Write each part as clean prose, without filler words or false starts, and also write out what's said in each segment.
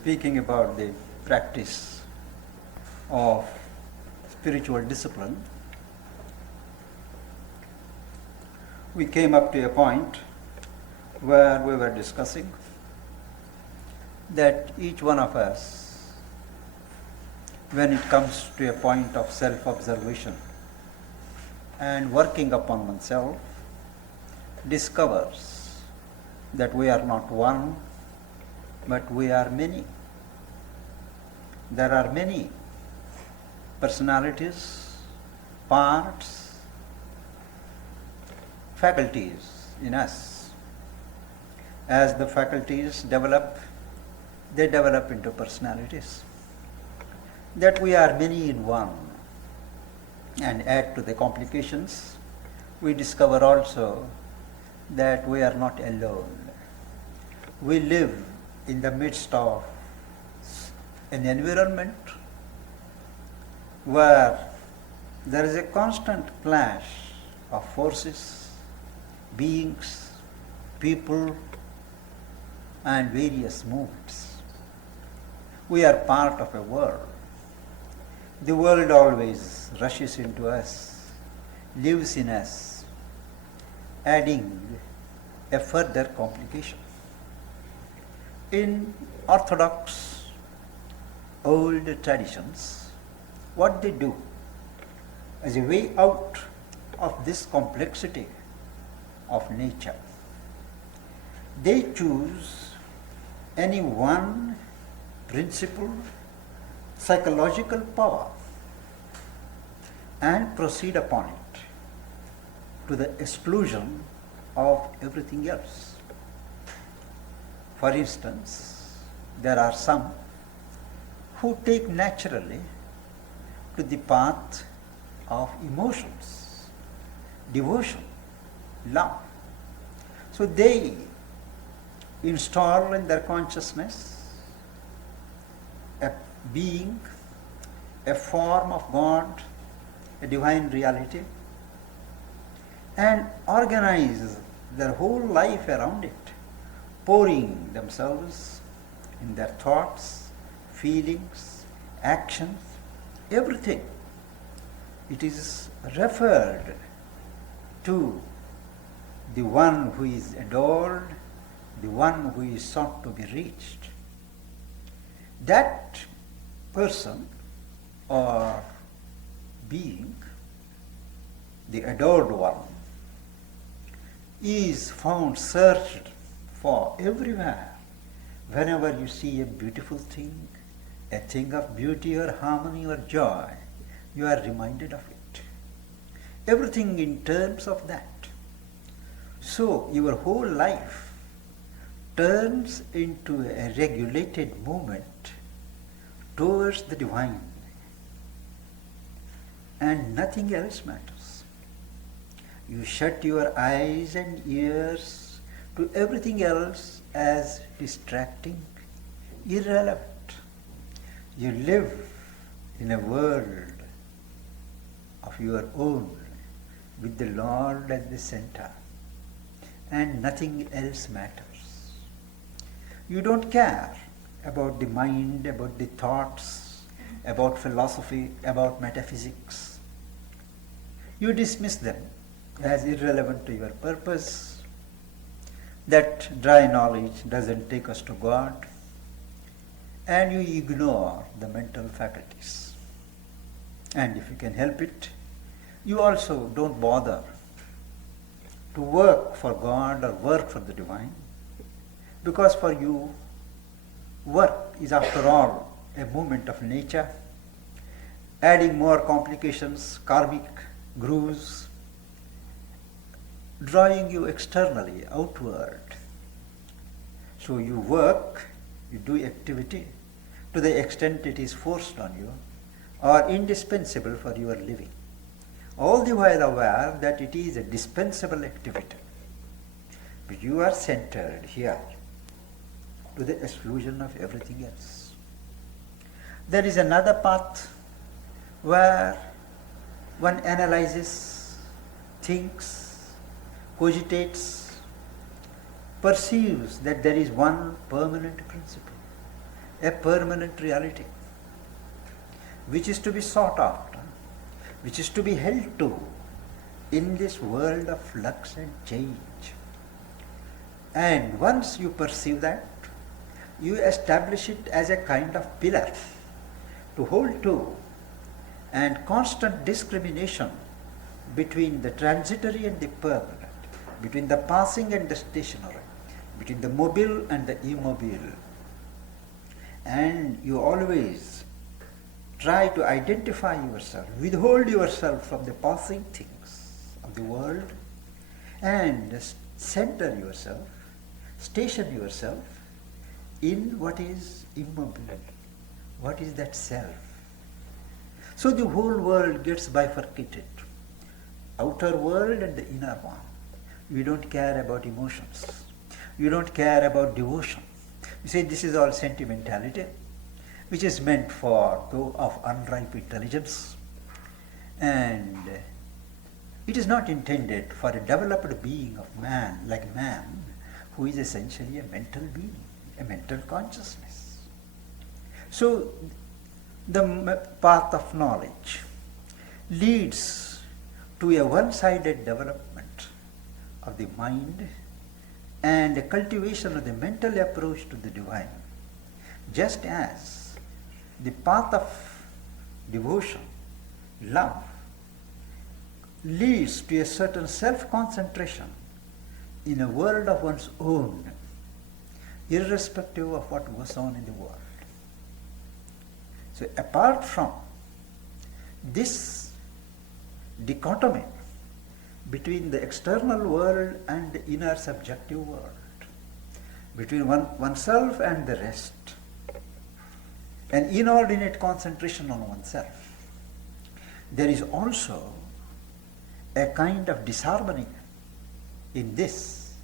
speaking about the practice of spiritual discipline, we came up to a point where we were discussing that each one of us, when it comes to a point of self-observation and working upon oneself, discovers that we are not one, but we are many. There are many personalities, parts, faculties in us. As the faculties develop, they develop into personalities. That we are many in one. And add to the complications, we discover also that we are not alone. We live in the midst of an environment where there is a constant clash of forces, beings, people, and various moods. We are part of a world. The world always rushes into us, lives in us, adding a further complication. In orthodox old traditions, what they do as a way out of this complexity of nature, they choose any one principle, psychological power, and proceed upon it to the exclusion of everything else. For instance, there are some who take naturally to the path of emotions, devotion, love. So they install in their consciousness a being, a form of God, a divine reality, and organize their whole life around it, pouring themselves in their thoughts, feelings, actions, everything. It is referred to the one who is adored, the one who is sought to be reached. That person or being, the adored one, is found searched for everywhere. Whenever you see a beautiful thing, a thing of beauty or harmony or joy, you are reminded of it. Everything in terms of that. So your whole life turns into a regulated movement towards the divine, and nothing else matters. You shut your eyes and ears to everything else as distracting, irrelevant. You live in a world of your own with the Lord at the center, and nothing else matters. You don't care about the mind, about the thoughts, about philosophy, about metaphysics. You dismiss them as irrelevant to your purpose. That dry knowledge doesn't take us to God, and you ignore the mental faculties. And if you can help it, you also don't bother to work for God or work for the divine, because for you, work is after all a movement of nature, adding more complications, karmic grooves, drawing you externally, outward. So you work, you do activity to the extent it is forced on you or indispensable for your living, all the while aware that it is a dispensable activity. But you are centered here to the exclusion of everything else. There is another path where one analyzes, thinks, cogitates, perceives that there is one permanent principle, a permanent reality, which is to be sought after, which is to be held to in this world of flux and change. And once you perceive that, you establish it as a kind of pillar to hold to, and constant discrimination between the transitory and the permanent, between the passing and the stationary, between the mobile and the immobile. And you always try to identify yourself, withhold yourself from the passing things of the world, and center yourself, station yourself in what is immobile, what is that self. So the whole world gets bifurcated, outer world and the inner one. We don't care about emotions. You don't care about devotion. You say this is all sentimentality, which is meant for those of unripe intelligence, and it is not intended for a developed being of man, like man, who is essentially a mental being, a mental consciousness. So the path of knowledge leads to a one-sided development of the mind and a cultivation of the mental approach to the divine, just as the path of devotion, love, leads to a certain self-concentration in a world of one's own, irrespective of what goes on in the world. So apart from this dichotomy between the external world and the inner subjective world, between oneself and the rest, an inordinate concentration on oneself, there is also a kind of disharmony in this,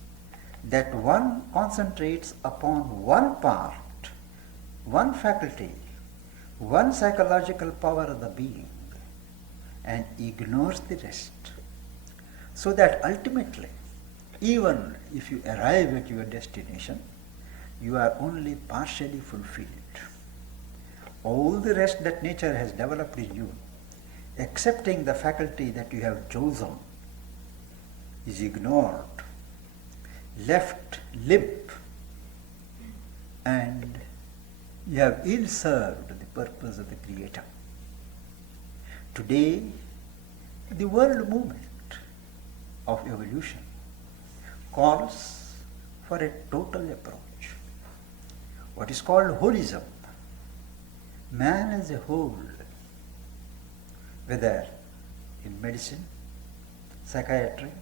that one concentrates upon one part, one faculty, one psychological power of the being, and ignores the rest. So that ultimately, even if you arrive at your destination, you are only partially fulfilled. All the rest that nature has developed in you, excepting the faculty that you have chosen, is ignored, left limp, and you have ill-served the purpose of the Creator. Today, the world movement of evolution calls for a total approach, what is called holism. Man as a whole, whether in medicine, psychiatry,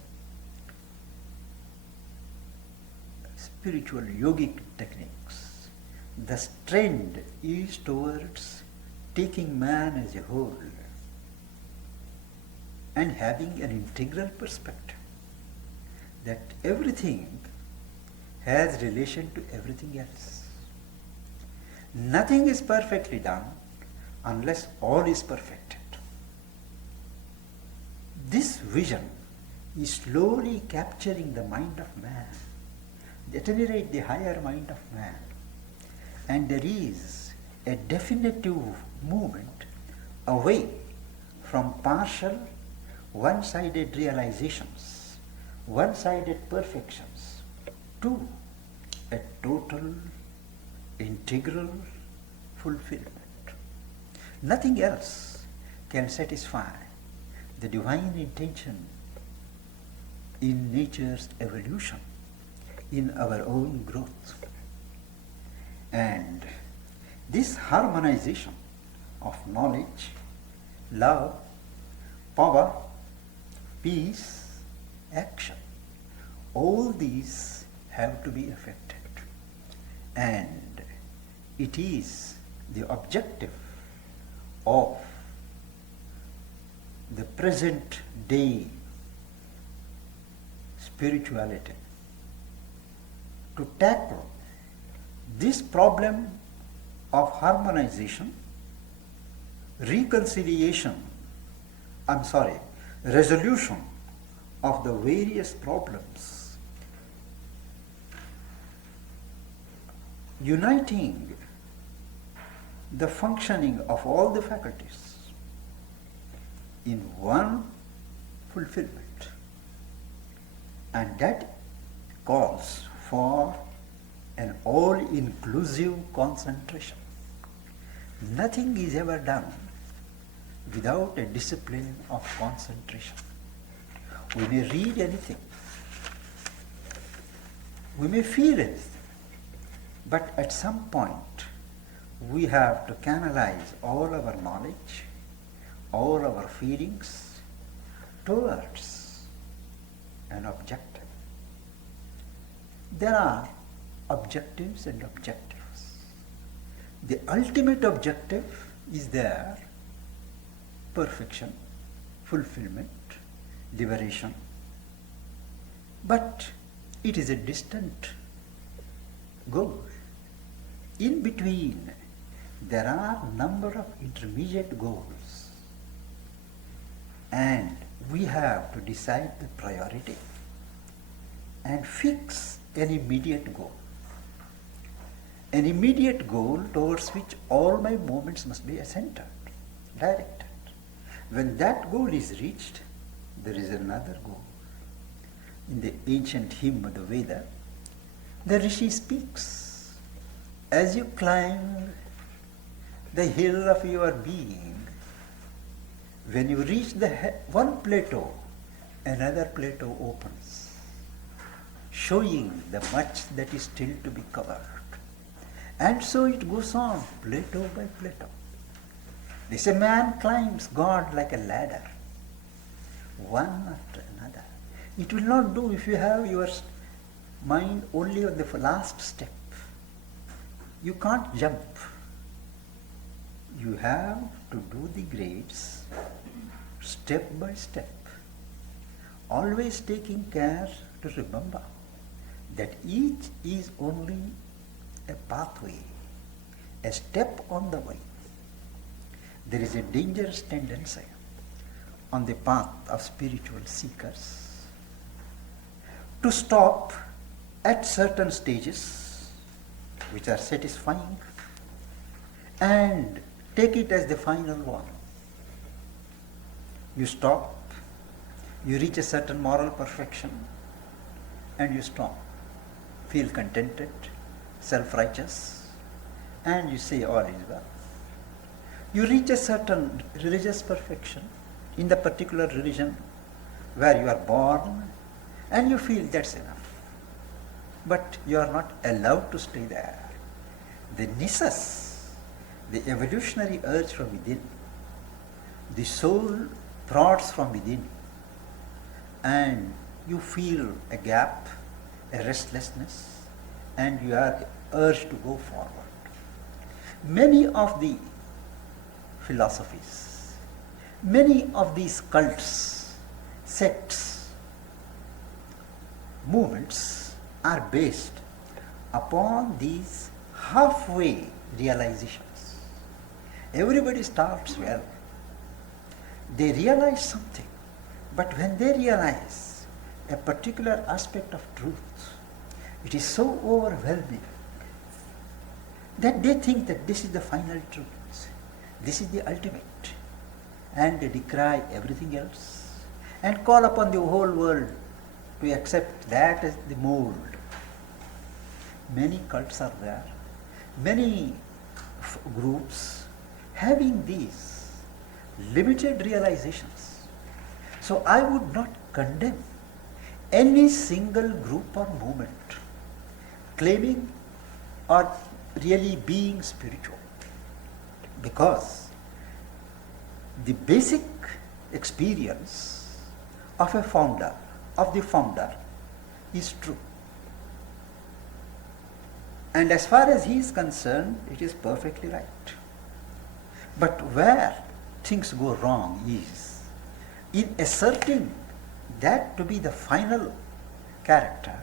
spiritual yogic techniques, the trend is towards taking man as a whole and having an integral perspective, that everything has relation to everything else. Nothing is perfectly done unless all is perfected. This vision is slowly capturing the mind of man, at any rate the higher mind of man, and there is a definitive movement away from partial, one-sided realizations, one-sided perfections, to a total, integral fulfillment. Nothing else can satisfy the divine intention in nature's evolution, in our own growth. And this harmonization of knowledge, love, power, peace, action, all these have to be affected. And it is the objective of the present day spirituality to tackle this problem of harmonization, resolution of the various problems, uniting the functioning of all the faculties in one fulfillment, and that calls for an all-inclusive concentration. Nothing is ever done without a discipline of concentration. We may read anything, we may feel anything, but at some point we have to canalize all our knowledge, all our feelings towards an objective. There are objectives and objectives. The ultimate objective is there: perfection, fulfillment, liberation. But it is a distant goal. In between, there are a number of intermediate goals, and we have to decide the priority and fix an immediate goal. An immediate goal towards which all my movements must be centered, directed. When that goal is reached, there is another goal. In the ancient hymn of the Veda, the Rishi speaks, as you climb the hill of your being, when you reach the one plateau, another plateau opens, showing the much that is still to be covered. And so it goes on, plateau by plateau. They say man climbs God like a ladder, one after another. It will not do if you have your mind only on the last step. You can't jump. You have to do the grades step by step, always taking care to remember that each is only a pathway, a step on the way. There is a dangerous tendency on the path of spiritual seekers to stop at certain stages which are satisfying and take it as the final one. You stop, you reach a certain moral perfection, and you stop. Feel contented, self-righteous, and you say all is well. You reach a certain religious perfection in the particular religion where you are born, and you feel that's enough. But you are not allowed to stay there. The nisus, the evolutionary urge from within, the soul prods from within, and you feel a gap, a restlessness, and you are urged to go forward. Many of the philosophies, many of these cults, sects, movements are based upon these halfway realizations. Everybody starts well. They realize something, but when they realize a particular aspect of truth, it is so overwhelming that they think that this is the final truth, this is the ultimate, and they decry everything else and call upon the whole world to accept that as the mold. Many cults are there, many groups having these limited realizations. So I would not condemn any single group or movement claiming or really being spiritual, because the basic experience of the founder is true. And as far as he is concerned, it is perfectly right. But where things go wrong is in asserting that to be the final character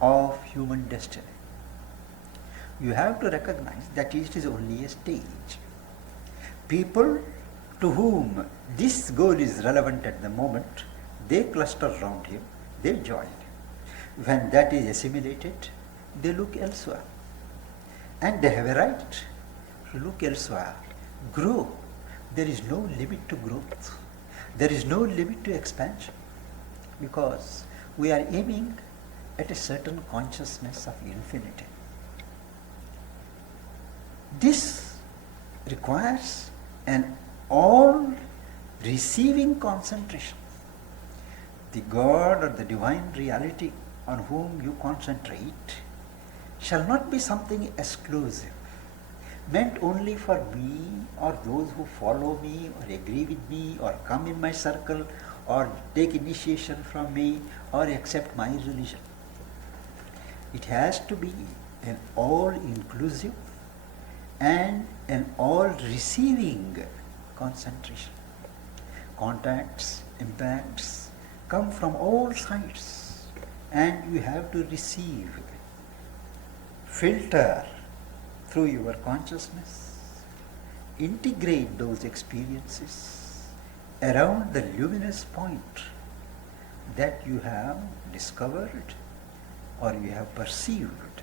of human destiny. You have to recognize that it is only a stage. People to whom this goal is relevant at the moment, they cluster around him, they join. When that is assimilated, they look elsewhere. And they have a right look elsewhere. Grow. There is no limit to growth. There is no limit to expansion, because we are aiming at a certain consciousness of infinity. This requires an all-receiving concentration. The God or the divine reality on whom you concentrate shall not be something exclusive, meant only for me or those who follow me or agree with me or come in my circle or take initiation from me or accept my religion. It has to be an all-inclusive and an all-receiving concentration. Contacts, impacts come from all sides, and you have to receive, filter through your consciousness, integrate those experiences around the luminous point that you have discovered or you have perceived.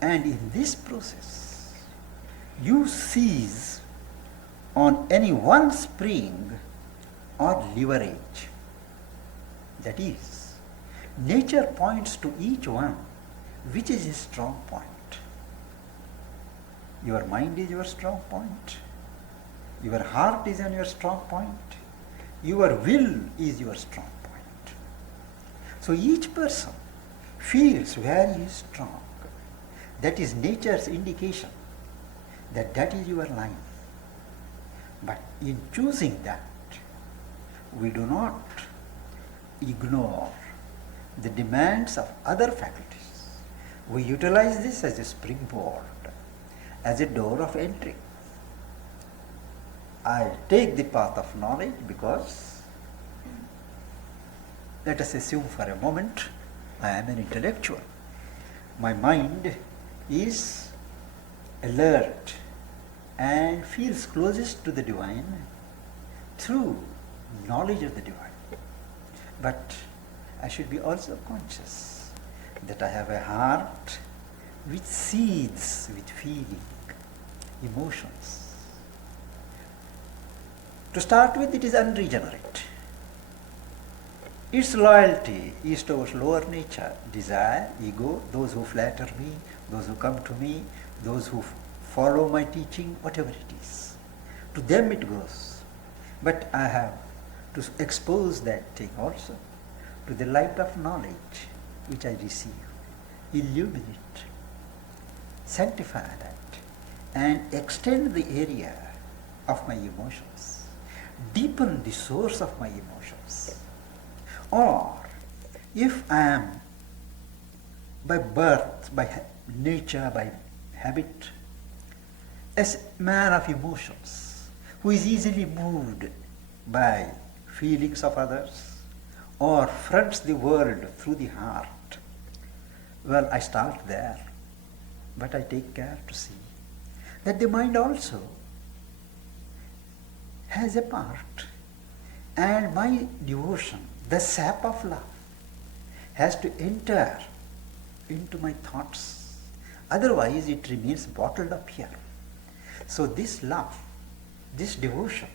And in this process, you seize on any one spring or leverage. That is, nature points to each one which is his strong point. Your mind is your strong point. Your heart is your strong point. Your will is your strong point. So each person feels where he is strong. That is nature's indication that that is your line. But in choosing that, we do not ignore the demands of other faculties. We utilize this as a springboard, as a door of entry. I take the path of knowledge because, let us assume for a moment, I am an intellectual. My mind is alert and feels closest to the divine through knowledge of the divine. But I should be also conscious that I have a heart which seethes with feeling, emotions. To start with, it is unregenerate. Its loyalty is towards lower nature, desire, ego, those who flatter me, those who come to me, those who follow my teaching, whatever it is. To them it goes. But I have to expose that thing also to the light of knowledge which I receive, illumine it, sanctify that, and extend the area of my emotions, deepen the source of my emotions. Or, if I am by birth, by nature, by habit, as a man of emotions, who is easily moved by feelings of others, or fronts the world through the heart, well, I start there, but I take care to see that the mind also has a part, and my devotion, the sap of love, has to enter into my thoughts. Otherwise, it remains bottled up here. So this love, this devotion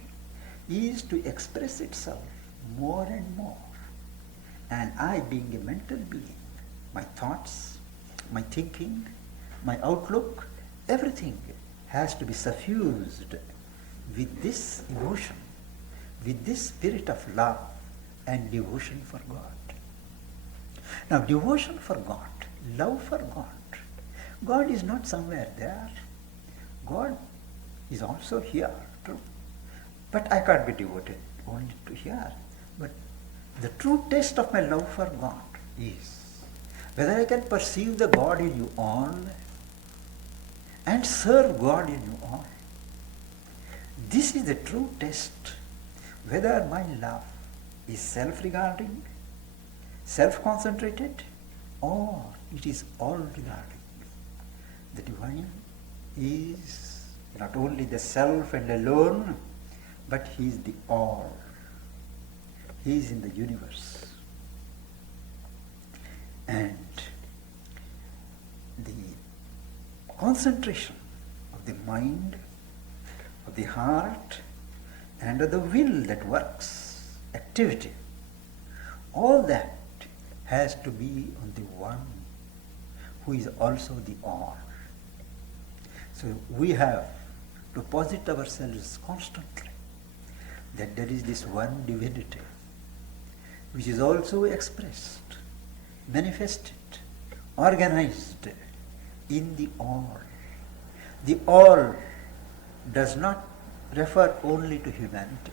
is to express itself more and more. And I, being a mental being, my thoughts, my thinking, my outlook, everything has to be suffused with this emotion, with this spirit of love and devotion for God. Now, devotion for God, love for God. God is not somewhere there. God is also here, true. But I can't be devoted only to here. But the true test of my love for God is whether I can perceive the God in you all and serve God in you all. This is the true test, whether my love is self-regarding, self-concentrated, or it is all-regarding. The divine is not only the self and alone, but he is the all. He is in the universe. And the concentration of of the mind, of the heart, and of the will that works, activity. All that has to be on the one who is also the all. So we have to posit ourselves constantly that there is this one divinity which is also expressed, manifested, organized in the all. The all does not refer only to humanity.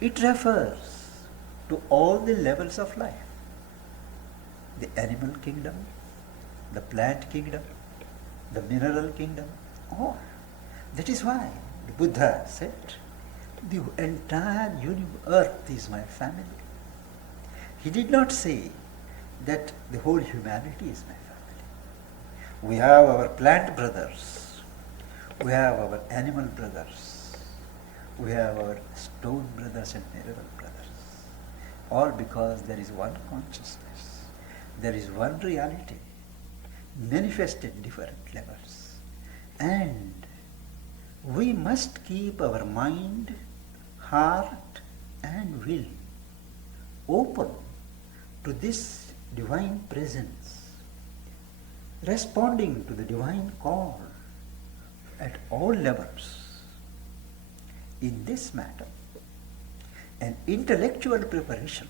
It refers to all the levels of life. The animal kingdom, the plant kingdom, the mineral kingdom, all. That is why the Buddha said, the entire earth is my family. He did not say that the whole humanity is my family. We have our plant brothers, we have our animal brothers, we have our stone brothers and mineral brothers. All because there is one consciousness, there is one reality, manifested in different levels. And we must keep our mind, heart and will open to this divine presence, responding to the divine call at all levels. In this matter, an intellectual preparation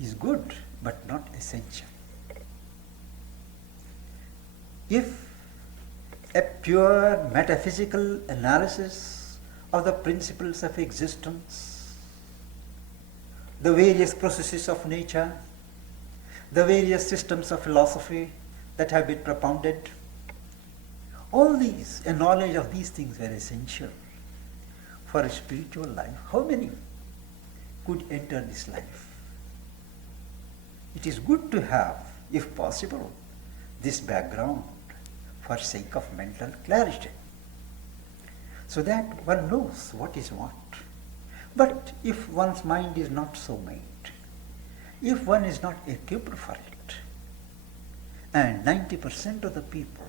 is good but not essential. If a pure metaphysical analysis of the principles of existence, the various processes of nature, the various systems of philosophy that have been propounded, all these, a knowledge of these things were essential for a spiritual life, how many could enter this life? It is good to have, if possible, this background for sake of mental clarity, so that one knows what is what. But if one's mind is not so made, if one is not equipped for it, and 90% of the people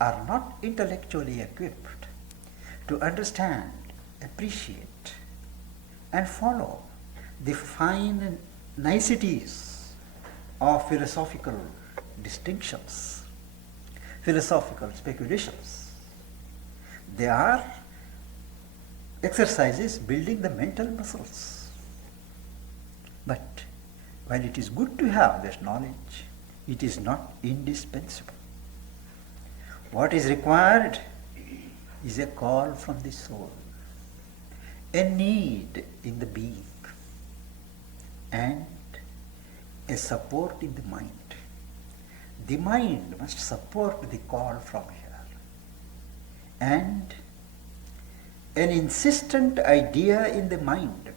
are not intellectually equipped to understand, appreciate, and follow the fine niceties of philosophical distinctions, philosophical speculations. They are exercises building the mental muscles. But while it is good to have this knowledge, it is not indispensable. What is required is a call from the soul, a need in the being, and a support in the mind. The mind must support the call from here. And an insistent idea in the mind,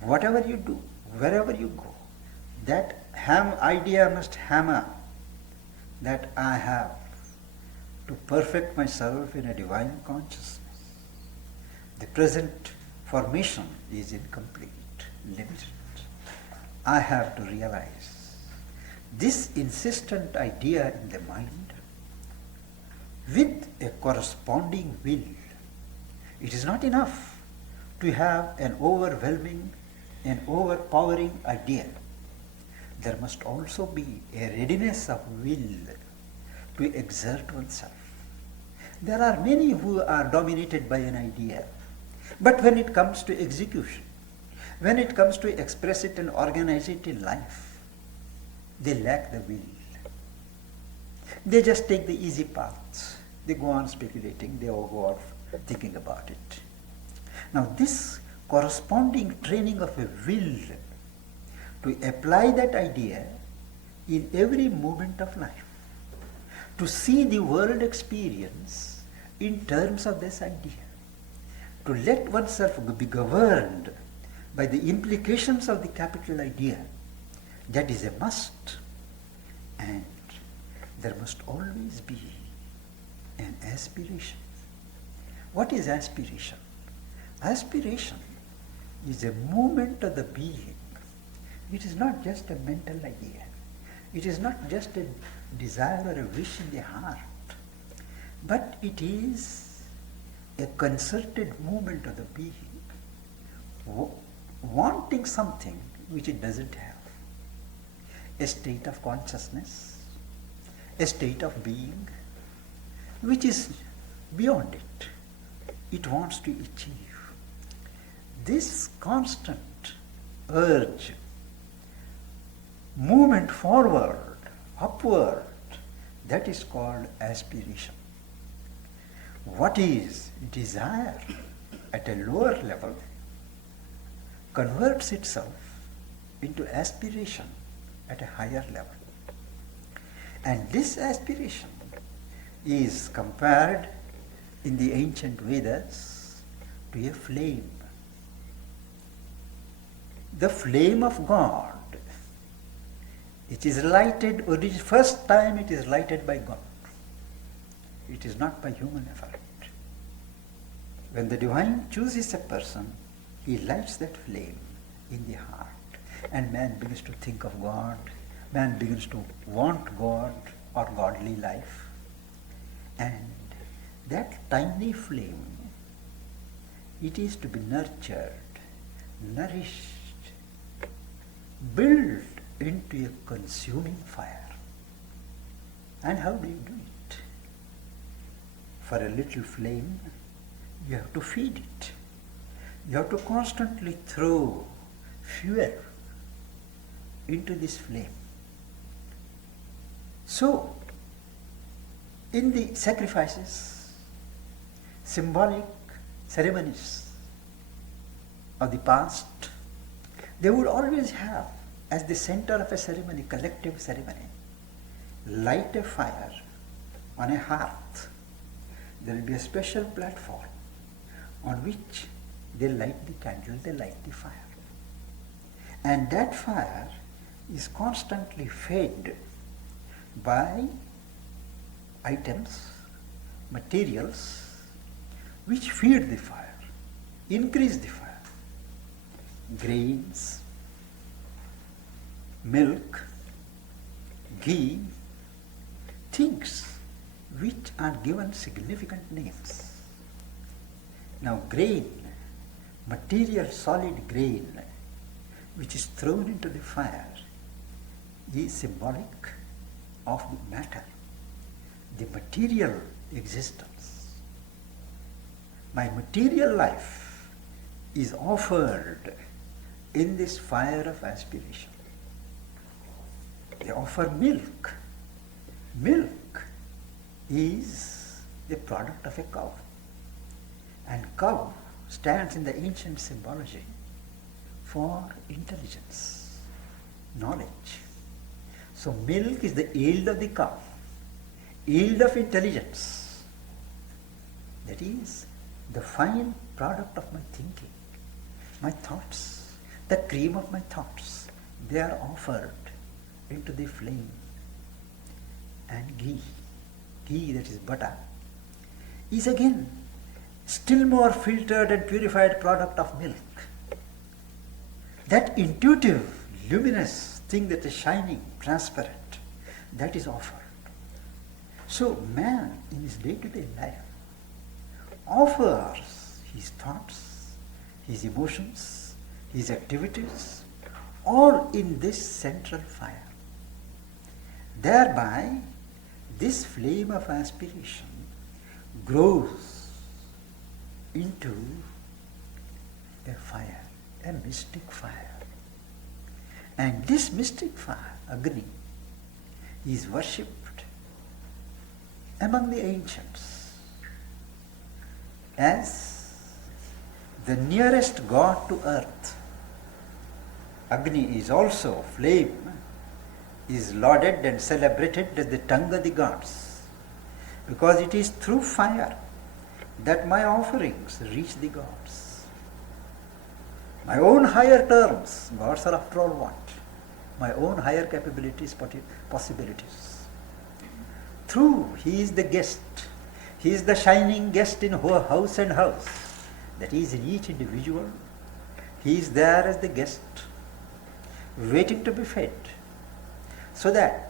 whatever you do, wherever you go, that idea must hammer that I have to perfect myself in a divine consciousness. The present formation is incomplete, limited. I have to realize this insistent idea in the mind with a corresponding will. It is not enough to have an overwhelming and overpowering idea. There must also be a readiness of will to exert oneself. There are many who are dominated by an idea, but when it comes to execution, when it comes to express it and organize it in life, they lack the will. They just take the easy paths. They go on speculating, they all go off thinking about it. Now this corresponding training of a will to apply that idea in every moment of life, to see the world experience in terms of this idea, to let oneself be governed by the implications of the capital idea, that is a must. And there must always be an aspiration. What is aspiration? Aspiration is a movement of the being. It is not just a mental idea. It is not just a desire or a wish in the heart, but it is a concerted movement of the being, wanting something which it doesn't have. A state of consciousness, a state of being, which is beyond it. It wants to achieve. This constant urge, movement forward, upward, that is called aspiration. What is desire at a lower level converts itself into aspiration at a higher level. And this aspiration is compared in the ancient Vedas to a flame. The flame of God, it is lighted, first time it is lighted by God. It is not by human effort. When the divine chooses a person, he lights that flame in the heart, and man begins to think of God, man begins to want God or godly life. And that tiny flame, it is to be nurtured, nourished, built into a consuming fire. And how do you do it? For a little flame, you have to feed it. You have to constantly throw fuel into this flame. So, in the sacrifices, symbolic ceremonies of the past, they would always have as the center of a ceremony, collective ceremony, light a fire on a hearth. There will be a special platform on which they light the candle, they light the fire. And that fire is constantly fed by items, materials, which feed the fire, increase the fire. Grains, milk, ghee, things which are given significant names. Now grain, material solid grain, which is thrown into the fire, is symbolic of the matter, the material existence. My material life is offered in this fire of aspiration. They offer milk. Milk is a product of a cow. And cow stands in the ancient symbology for intelligence, knowledge. So milk is the yield of the cow, yield of intelligence. That is the fine product of my thinking, my thoughts, the cream of my thoughts. They are offered into the flame. And ghee that is butter, is again still more filtered and purified product of milk. That intuitive, luminous thing that is shining, transparent, that is offered. So man in his day-to-day life offers his thoughts, his emotions, his activities, all in this central fire. Thereby, this flame of aspiration grows into a fire, a mystic fire. And this mystic fire, Agni, is worshipped among the ancients as the nearest god to earth. Agni is also flame, is lauded and celebrated as the tongue of the gods, because it is through fire that my offerings reach the gods. My own higher terms, gods are after all what? My own higher capabilities, possibilities. Through, he is the guest. He is the shining guest in house and house. That is in each individual. He is there as the guest, waiting to be fed. so that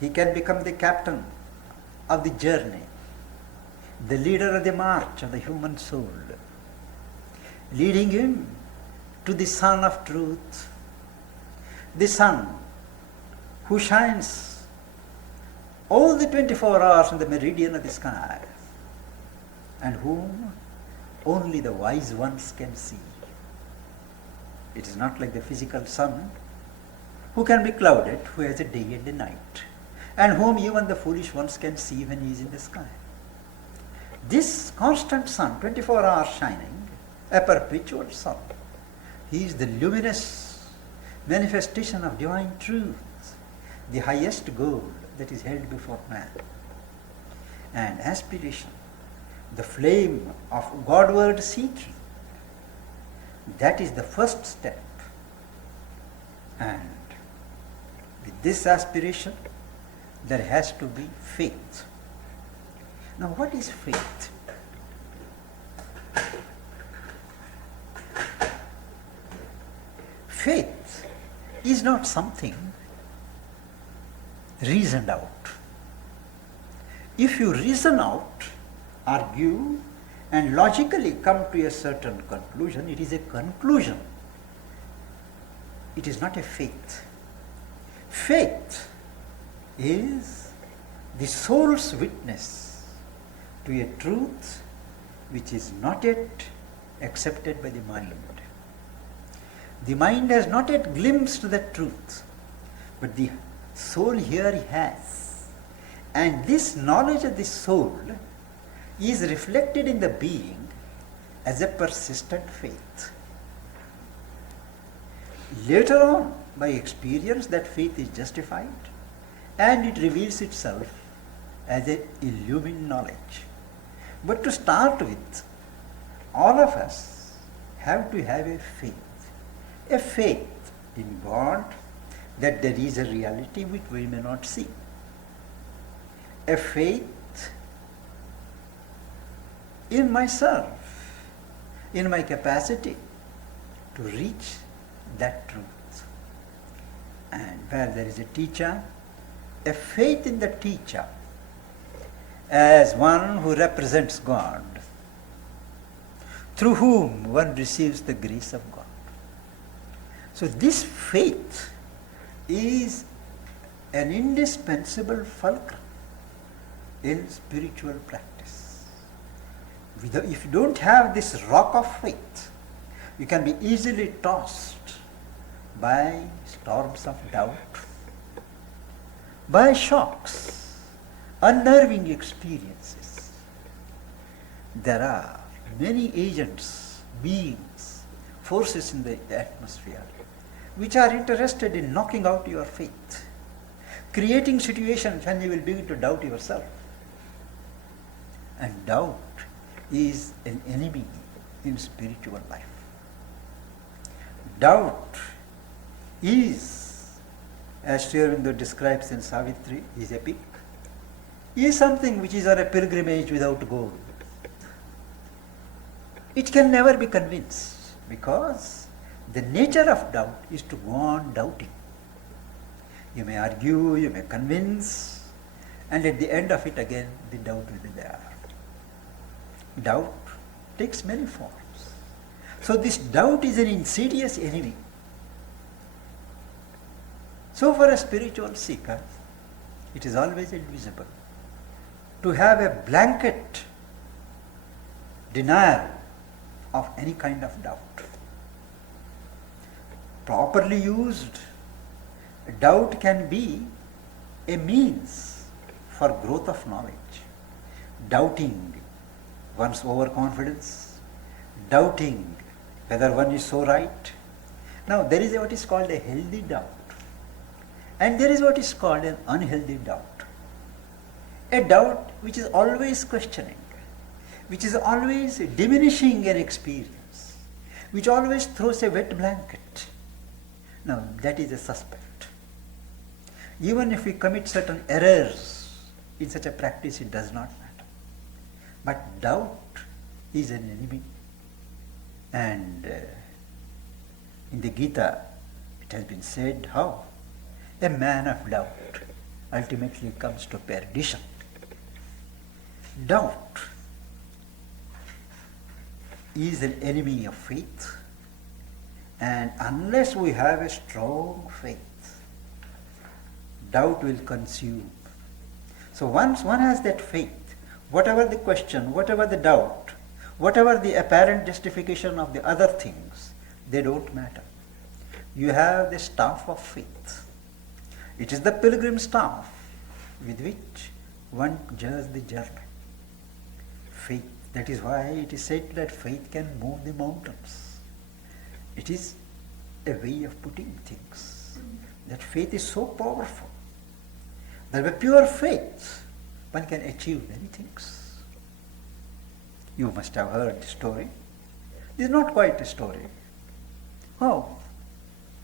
he can become the captain of the journey, the leader of the march of the human soul, leading him to the sun of truth, the sun who shines all the 24 hours in the meridian of the sky, and whom only the wise ones can see. It is not like the physical sun, who can be clouded, who has a day and a night, and whom even the foolish ones can see when he is in the sky. This constant sun, 24 hours shining, a perpetual sun, he is the luminous manifestation of divine truth, the highest goal that is held before man. And aspiration, the flame of Godward seeking, that is the first step. And with this aspiration, there has to be faith. Now, what is faith? Faith is not something reasoned out. If you reason out, argue, and logically come to a certain conclusion, it is a conclusion. It is not a faith. Faith is the soul's witness to a truth which is not yet accepted by the mind. The mind has not yet glimpsed that truth, but the soul here has. And this knowledge of the soul is reflected in the being as a persistent faith. Later on, by experience, that faith is justified and it reveals itself as an illumined knowledge. But to start with, all of us have to have a faith in God, that there is a reality which we may not see. A faith in myself, in my capacity to reach that truth. And where there is a teacher, a faith in the teacher as one who represents God, through whom one receives the grace of God. So this faith is an indispensable fulcrum in spiritual practice. If you don't have this rock of faith, you can be easily tossed by storms of doubt, by shocks, unnerving experiences. There are many agents, beings, forces in the atmosphere which are interested in knocking out your faith, creating situations when you will begin to doubt yourself. And doubt is an enemy in spiritual life. Doubt is, as Aurobindo describes in Savitri, his epic, is something which is on a pilgrimage without goal. It can never be convinced, because the nature of doubt is to go on doubting. You may argue, you may convince, and at the end of it again, the doubt will be there. Doubt takes many forms. So this doubt is an insidious enemy. So for a spiritual seeker, it is always advisable to have a blanket denial of any kind of doubt. Properly used, doubt can be a means for growth of knowledge. Doubting one's overconfidence, doubting whether one is so right. Now there is what is called a healthy doubt, and there is what is called an unhealthy doubt. A doubt which is always questioning, which is always diminishing an experience, which always throws a wet blanket. Now that is a suspect. Even if we commit certain errors in such a practice, it does not matter. But doubt is an enemy. And in the Gita, it has been said how A man of doubt ultimately comes to perdition. Doubt is an enemy of faith, and unless we have a strong faith, doubt will consume. So once one has that faith, whatever the question, whatever the doubt, whatever the apparent justification of the other things, they don't matter. You have the staff of faith. It is the pilgrim staff with which one journeys the journey. Faith. That is why it is said that faith can move the mountains. It is a way of putting things. That faith is so powerful that with pure faith one can achieve many things. You must have heard the story. It is not quite a story. Oh,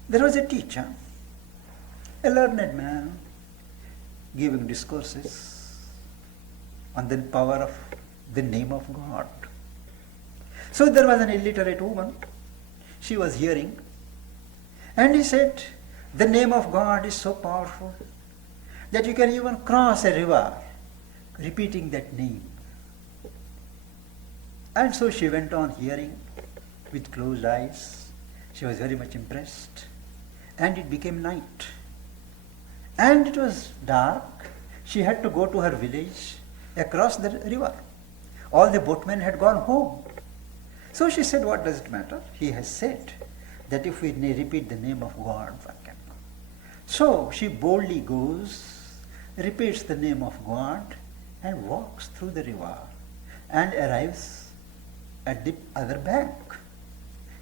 there was a teacher, a learned man, giving discourses on the power of the name of God. So there was an illiterate woman. She was hearing, and he said, the name of God is so powerful that you can even cross a river repeating that name. And so she went on hearing with closed eyes. She was very much impressed. And it became night. And it was dark. She had to go to her village across the river. All the boatmen had gone home. So she said, what does it matter? He has said that if we repeat the name of God, one can go. So she boldly goes, repeats the name of God, and walks through the river and arrives at the other bank.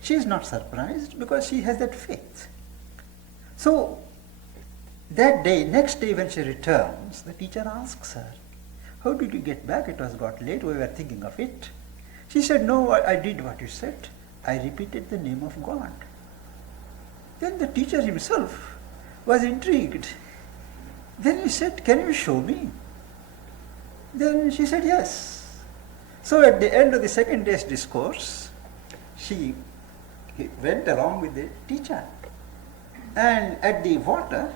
She is not surprised because she has that faith. So that day, next day when she returns, the teacher asks her, how did you get back? It was got late, we were thinking of it. She said, no, I did what you said. I repeated the name of God. Then the teacher himself was intrigued. Then he said, can you show me? Then she said, yes. So at the end of the second day's discourse, she went along with the teacher. And at the water,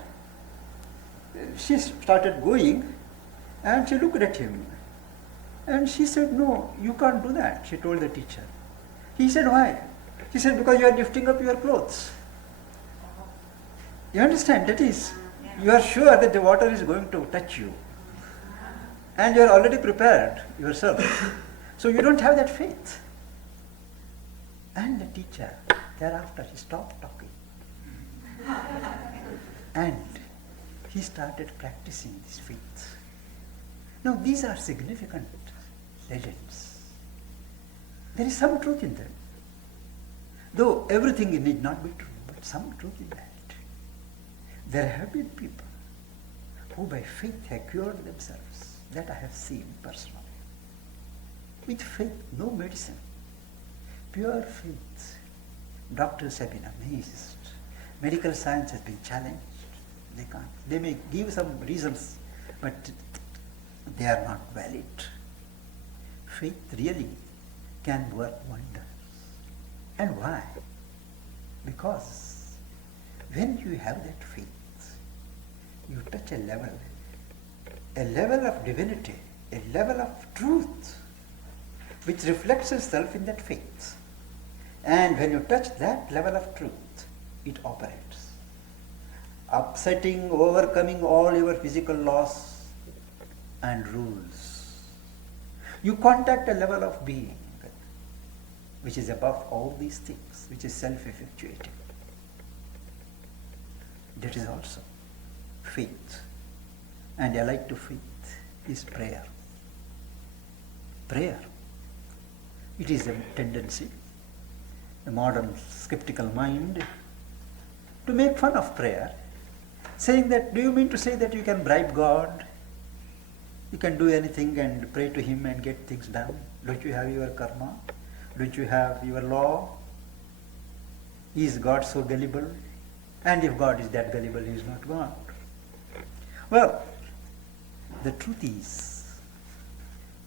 she started going, and she looked at him. And she said, no, you can't do that, she told the teacher. He said, why? She said, because you are lifting up your clothes. You understand? That is, you are sure that the water is going to touch you. And you are already prepared yourself. So you don't have that faith. And the teacher, thereafter, he stopped talking. And he started practicing this faith. Now these are significant legends. There is some truth in them. Though everything need not be true, but some truth in that. There have been people who by faith have cured themselves. That I have seen personally. With faith, no medicine. Pure faith. Doctors have been amazed. Medical science has been challenged. They can't. They may give some reasons, but they are not valid. Faith really can work wonders. And why? Because when you have that faith, you touch a level of divinity, a level of truth, which reflects itself in that faith. And when you touch that level of truth, it operates, upsetting, overcoming all your physical laws and rules. You contact a level of being which is above all these things, which is self-effectuating. That is also faith. And allied to faith is prayer. Prayer. It is a tendency, a modern skeptical mind, to make fun of prayer, saying that, do you mean to say that you can bribe God? You can do anything and pray to Him and get things done? Don't you have your karma? Don't you have your law? Is God so gullible? And if God is that gullible, He is not God. Well, the truth is,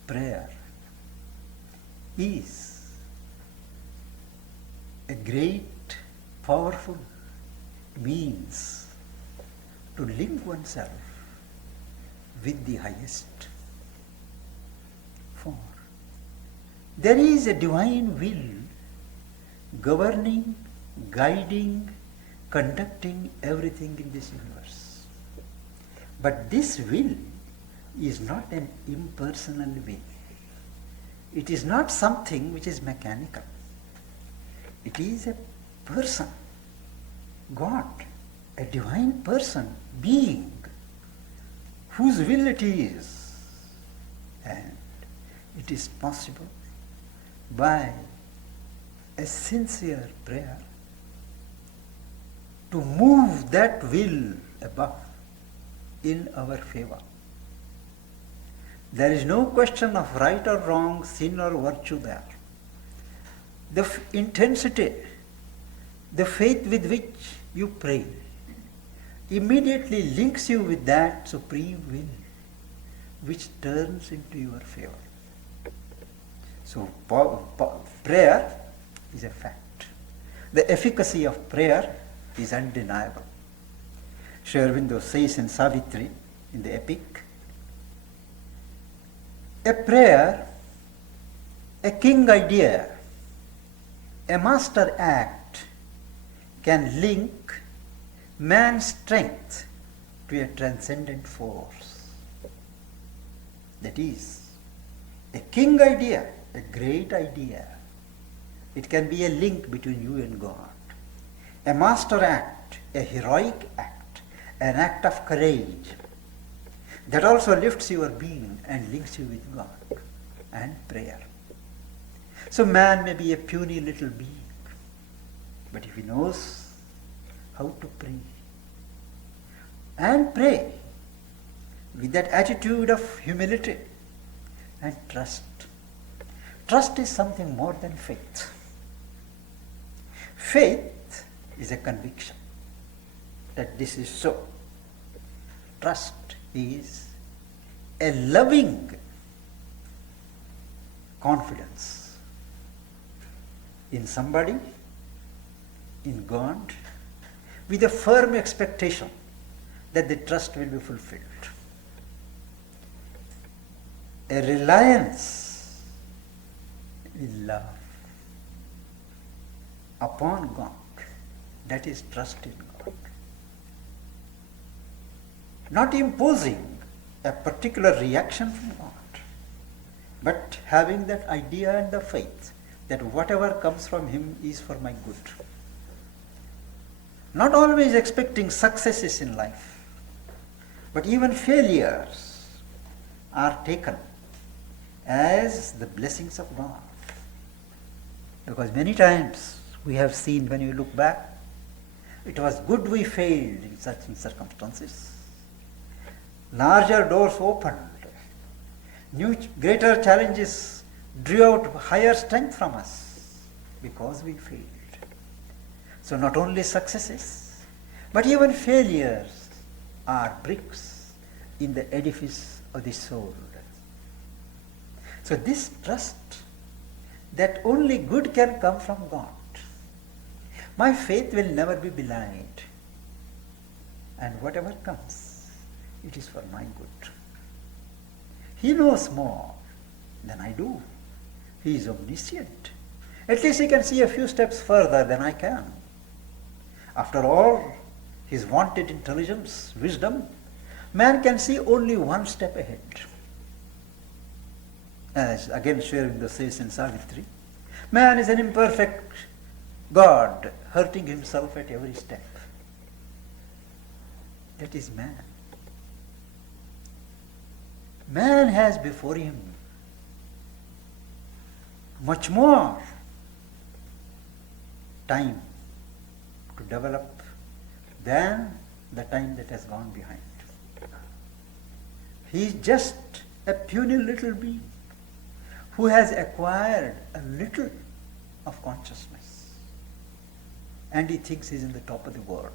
prayer is a great, powerful means to link oneself with the highest. For there is a divine will governing, guiding, conducting everything in this universe. But this will is not an impersonal will. It is not something which is mechanical. It is a person, God, a divine person, being, whose will it is. And it is possible by a sincere prayer to move that will above in our favor. There is no question of right or wrong, sin or virtue there. The intensity, the faith with which you pray immediately links you with that supreme will which turns into your favor. So prayer is a fact. The efficacy of prayer is undeniable. Aurobindo says in Savitri, in the epic, a prayer, a king idea, a master act can link man's strength to a transcendent force. That is, a king idea, a great idea. It can be a link between you and God. A master act, a heroic act, an act of courage that also lifts your being and links you with God and prayer. So man may be a puny little being, but if he knows how to pray and pray with that attitude of humility and trust. Trust is something more than faith. Faith is a conviction that this is so. Trust is a loving confidence in somebody, in God, with a firm expectation that the trust will be fulfilled. A reliance with love upon God, that is trust in God. Not imposing a particular reaction from God, but having that idea and the faith that whatever comes from Him is for my good. Not always expecting successes in life, but even failures are taken as the blessings of God. Because many times we have seen, when you look back, it was good we failed in such circumstances. Larger doors opened, new greater challenges drew out higher strength from us because we failed. So not only successes, but even failures are bricks in the edifice of the soul. So this trust that only good can come from God. My faith will never be belied, and whatever comes, it is for my good. He knows more than I do. He is omniscient. At least he can see a few steps further than I can. After all, his wanted intelligence, wisdom, man can see only one step ahead. As again Aurobindo says in Savitri, man is an imperfect God, hurting himself at every step. That is man. Man has before him much more time to develop than the time that has gone behind. He is just a puny little being who has acquired a little of consciousness, and he thinks he is in the top of the world.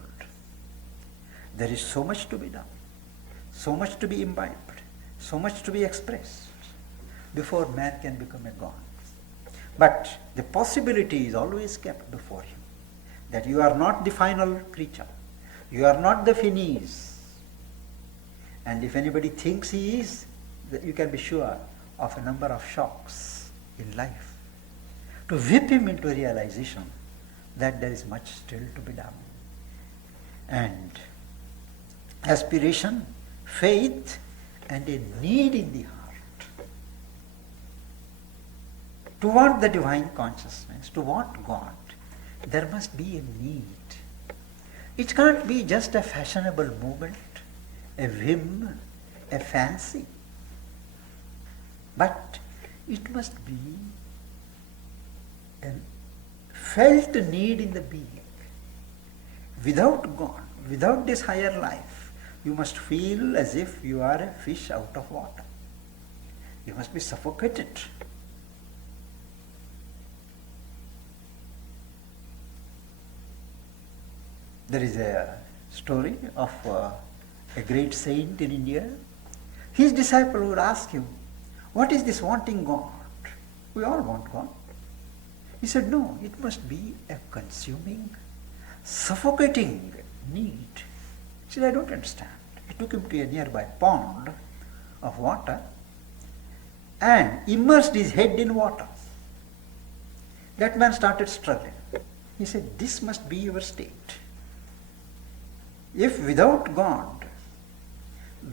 There is so much to be done, so much to be imbibed, so much to be expressed before man can become a God. But the possibility is always kept before him that you are not the final creature, you are not the finis, And if anybody thinks he is, you can be sure of a number of shocks in life to whip him into a realization that there is much still to be done. And aspiration, faith, and a need in the heart to want the divine consciousness, to want God, there must be a need. It can't be just a fashionable movement, a whim, a fancy, but it must be a felt need in the being. Without God, without this higher life, you must feel as if you are a fish out of water. You must be suffocated. There is a story of a great saint in India. His disciple would ask him, "What is this wanting God? We all want God." He said, "No, it must be a consuming, suffocating need." He said, "I don't understand." He took him to a nearby pond of water and immersed his head in water. That man started struggling. He said, "This must be your state. If without God,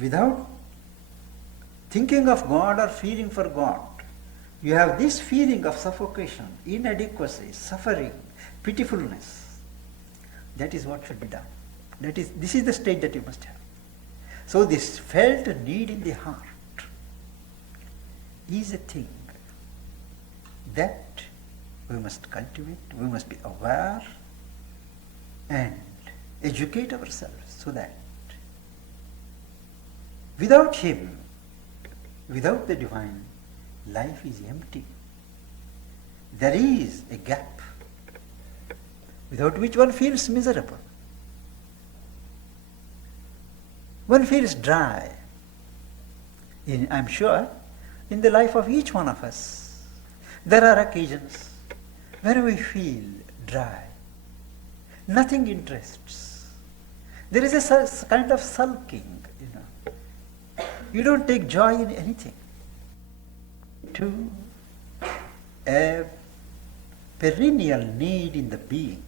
without thinking of God or feeling for God, you have this feeling of suffocation, inadequacy, suffering, pitifulness, that is what should be done. This is the state that you must have." So this felt need in the heart is a thing that we must cultivate, we must be aware and educate ourselves so that without Him, without the divine, life is empty. There is a gap without which one feels miserable. One feels dry. I'm sure in the life of each one of us, there are occasions when we feel dry. Nothing interests. There is a kind of sulking, You don't take joy in anything. To a perennial need in the being.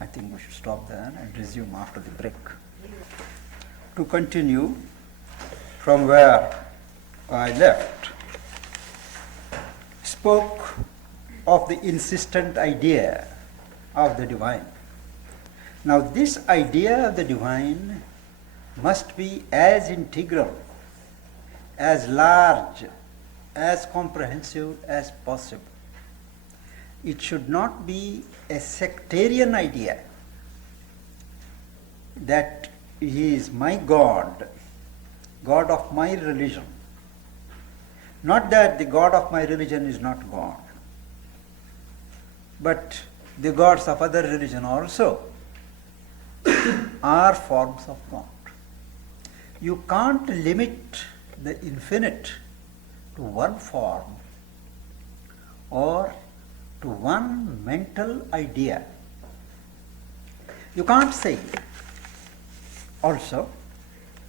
I think we should stop there and resume after the break. To continue from where I left, spoke of the insistent idea of the divine. Now this idea of the divine must be as integral, as large, as comprehensive as possible. It should not be a sectarian idea that He is my God, God of my religion. Not that the God of my religion is not God, but the gods of other religion also are forms of God. You can't limit the infinite to one form or to one mental idea. You can't say also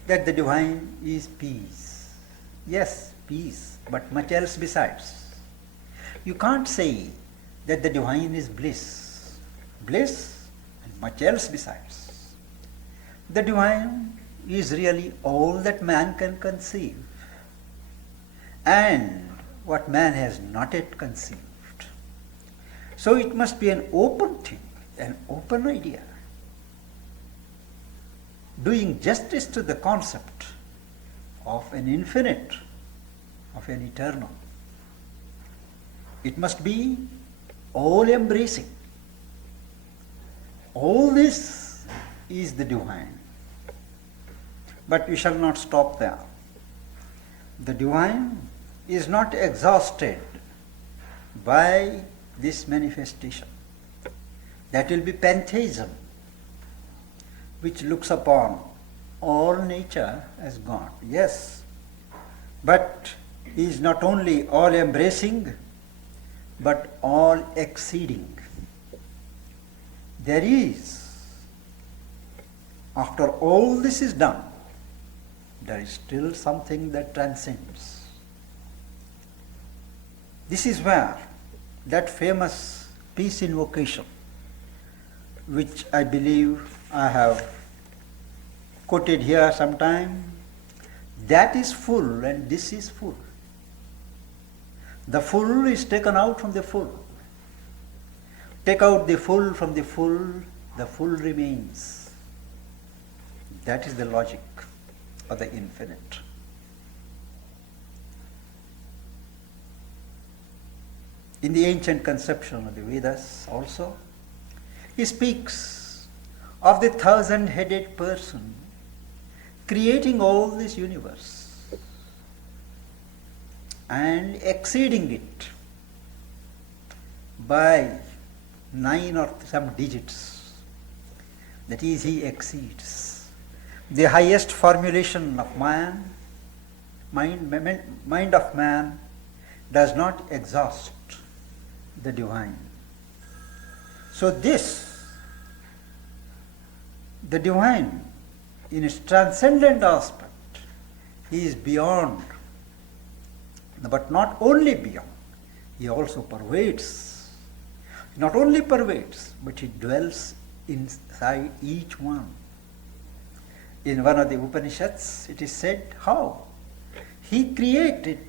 that the divine is peace. Yes, peace, but much else besides. You can't say that the divine is bliss. Bliss and much else besides. The divine is really all that man can conceive and what man has not yet conceived. So it must be an open thing, an open idea, doing justice to the concept of an infinite, of an eternal. It must be all-embracing. All this is the divine. But we shall not stop there. The divine is not exhausted by this manifestation. That will be pantheism, which looks upon all nature as God. Yes, but is not only all-embracing, but all-exceeding. There is after all this is done, there is still something that transcends. This is where that famous peace invocation, which I believe I have quoted here sometime, that is full and this is full. The full is taken out from the full. Take out the full from the full remains. That is the logic of the infinite. In the ancient conception of the Vedas also, he speaks of the 1,000-headed person creating all this universe and exceeding it by 9 or some digits. That is, he exceeds. The highest formulation of mind of man does not exhaust the divine. So this, the divine, in its transcendent aspect, he is beyond, but not only beyond, he also pervades. Not only pervades, but he dwells inside each one. In one of the Upanishads, it is said how he created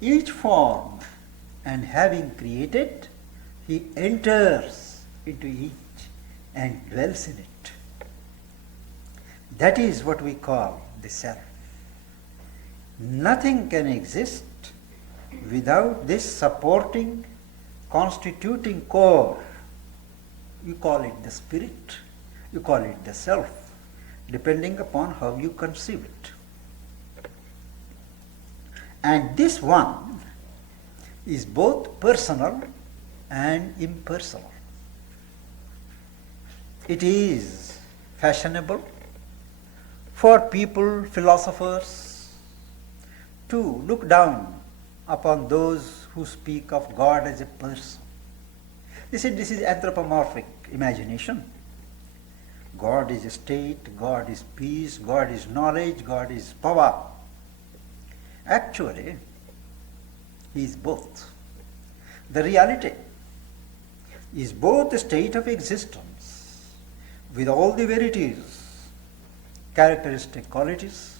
each form, and having created, he enters into each and dwells in it. That is what we call the self. Nothing can exist without this supporting, constituting core. You call it the spirit, you call it the self, depending upon how you conceive it. And this one is both personal and impersonal. It is fashionable for people, philosophers, to look down upon those who speak of God as a person. They said this is anthropomorphic imagination. God is a state, God is peace, God is knowledge, God is power. Actually, he is both. The reality is both a state of existence with all the verities, characteristic qualities,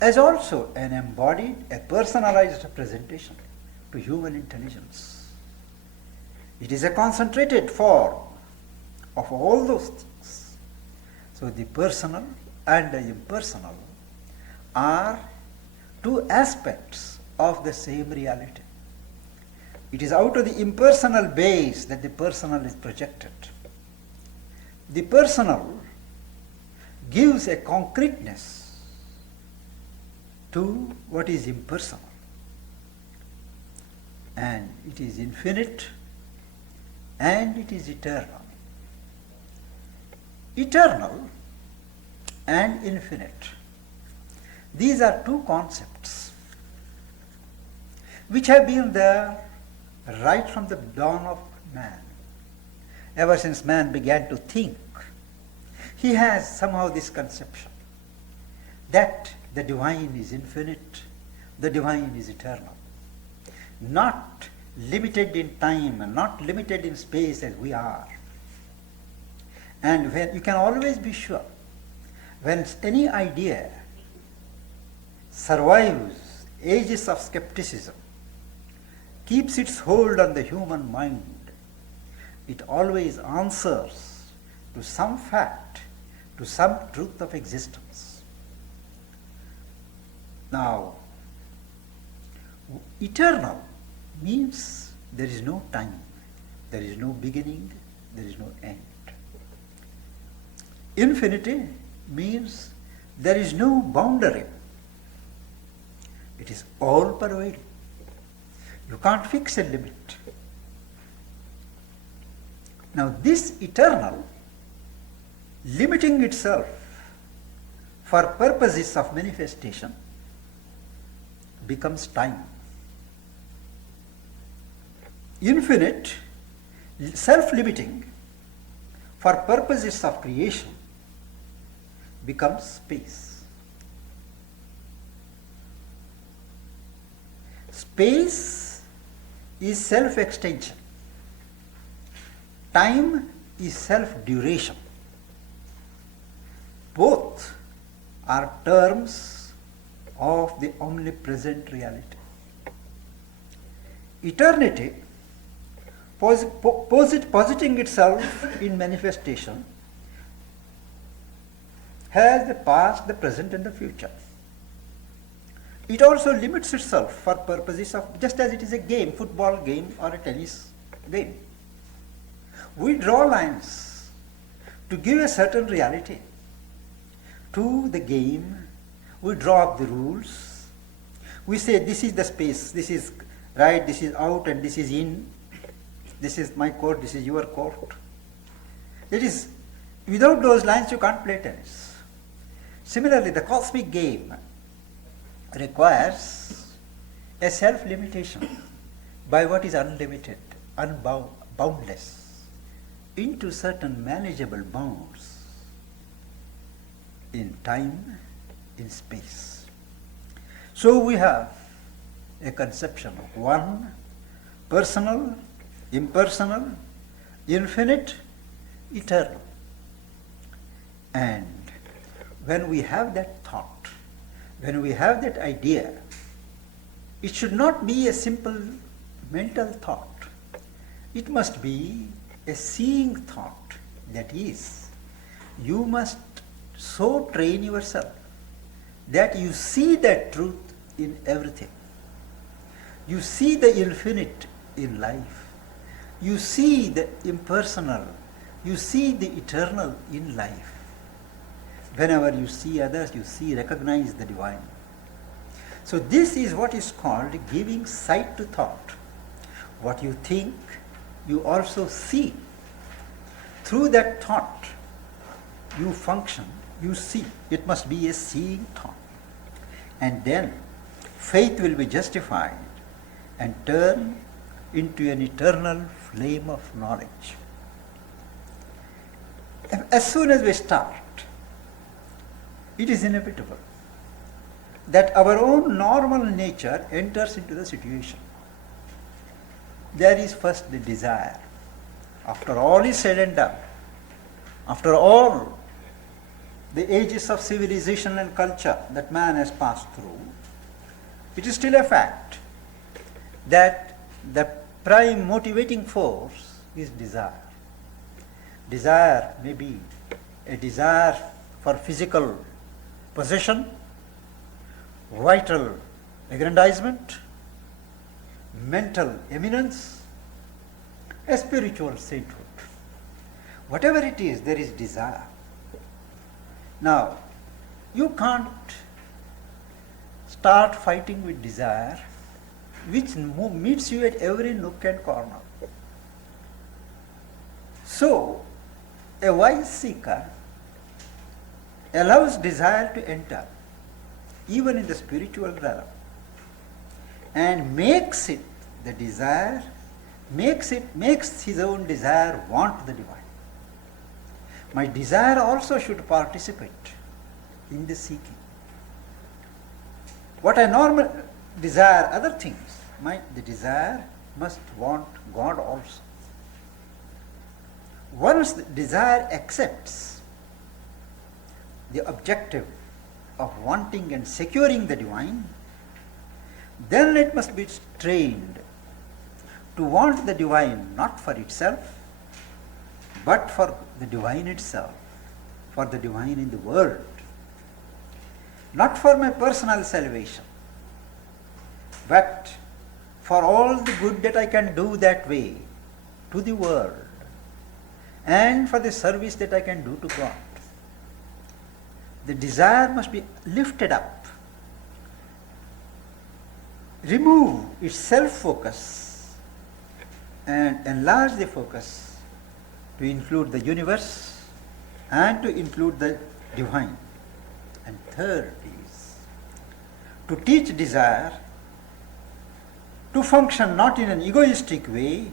as also an embodied, a personalized representation to human intelligence. It is a concentrated form of all those things. So the personal and the impersonal are two aspects of the same reality. It is out of the impersonal base that the personal is projected. The personal gives a concreteness to what is impersonal. And it is infinite and it is eternal. Eternal and infinite. These are two concepts which have been there right from the dawn of man. Ever since man began to think, he has somehow this conception that the divine is infinite, the divine is eternal, not limited in time and not limited in space as we are. And when you can always be sure, when any idea survives ages of skepticism, keeps its hold on the human mind, it always answers to some fact, to some truth of existence. Now, eternal means there is no time, there is no beginning, there is no end. Infinity means there is no boundary. It is all pervading. You can't fix a limit. Now this eternal, limiting itself for purposes of manifestation, becomes time. Infinite, self-limiting for purposes of creation, becomes space. Space is self-extension. Time is self-duration. Both are terms of the omnipresent reality. Eternity, positing itself in manifestation, has the past, the present and the future. It also limits itself for purposes of, just as it is a game, football game or a tennis game. We draw lines to give a certain reality to the game. We draw up the rules. We say this is the space, this is right, this is out and this is in. This is my court, this is your court. It is, without those lines you can't play tennis. Similarly, the cosmic game requires a self-limitation by what is unlimited, boundless, into certain manageable bounds in time, in space. So we have a conception of one, personal, impersonal, infinite, eternal. And when we have that thought, when we have that idea, it should not be a simple mental thought. It must be a seeing thought. That is, you must so train yourself that you see that truth in everything. You see the infinite in life. You see the impersonal. You see the eternal in life. Whenever you see others, you recognize the divine. So this is what is called giving sight to thought. What you think, you also see. Through that thought, you function, you see. It must be a seeing thought. And then faith will be justified and turn into an eternal flame of knowledge. As soon as we start, it is inevitable that our own normal nature enters into the situation. There is first the desire. After all is said and done, after all the ages of civilization and culture that man has passed through, it is still a fact that the prime motivating force is desire. Desire may be a desire for physical possession, vital aggrandizement, mental eminence, a spiritual sainthood. Whatever it is, there is desire. Now, you can't start fighting with desire, which meets you at every nook and corner. So, a wise seeker allows desire to enter, even in the spiritual realm, and makes it the desire, makes his own desire want the divine. My desire also should participate in the seeking. What I normally desire other things, the desire must want God also. Once the desire accepts the objective of wanting and securing the divine, then it must be trained to want the divine not for itself, but for the divine itself, for the divine in the world, not for my personal salvation, but for all the good that I can do that way to the world, and for the service that I can do to God. The desire must be lifted up, remove its self-focus, and enlarge the focus to include the universe and to include the divine. And third is to teach desire to function not in an egoistic way,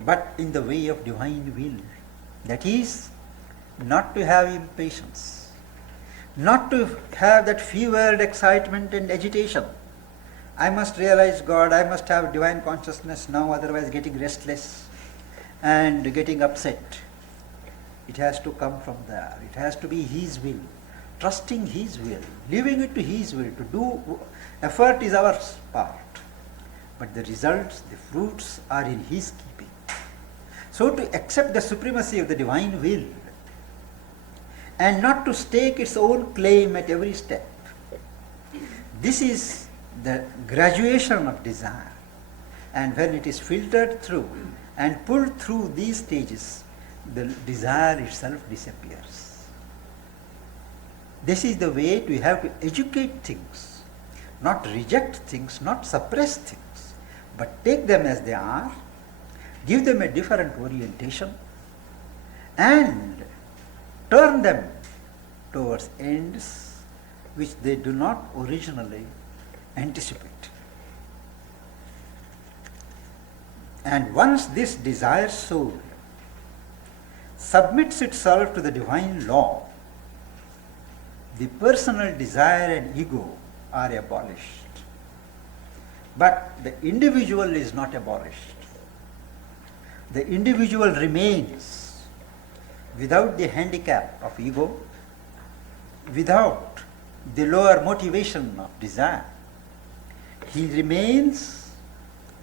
but in the way of divine will. That is, not to have impatience, not to have that fevered excitement and agitation. I must realize God, I must have divine consciousness now, otherwise getting restless and getting upset. It has to come from there. It has to be His will. Trusting His will, leaving it to His will. To do effort is our part, but the results, the fruits are in His keeping. So to accept the supremacy of the divine will and not to stake its own claim at every step. This is the graduation of desire. And when it is filtered through and pulled through these stages, the desire itself disappears. This is the way we have to educate things, not reject things, not suppress things, but take them as they are, give them a different orientation, and turn them towards ends which they do not originally anticipate. And once this desire soul submits itself to the divine law, the personal desire and ego are abolished. But the individual is not abolished. The individual remains without the handicap of ego, without the lower motivation of desire. He remains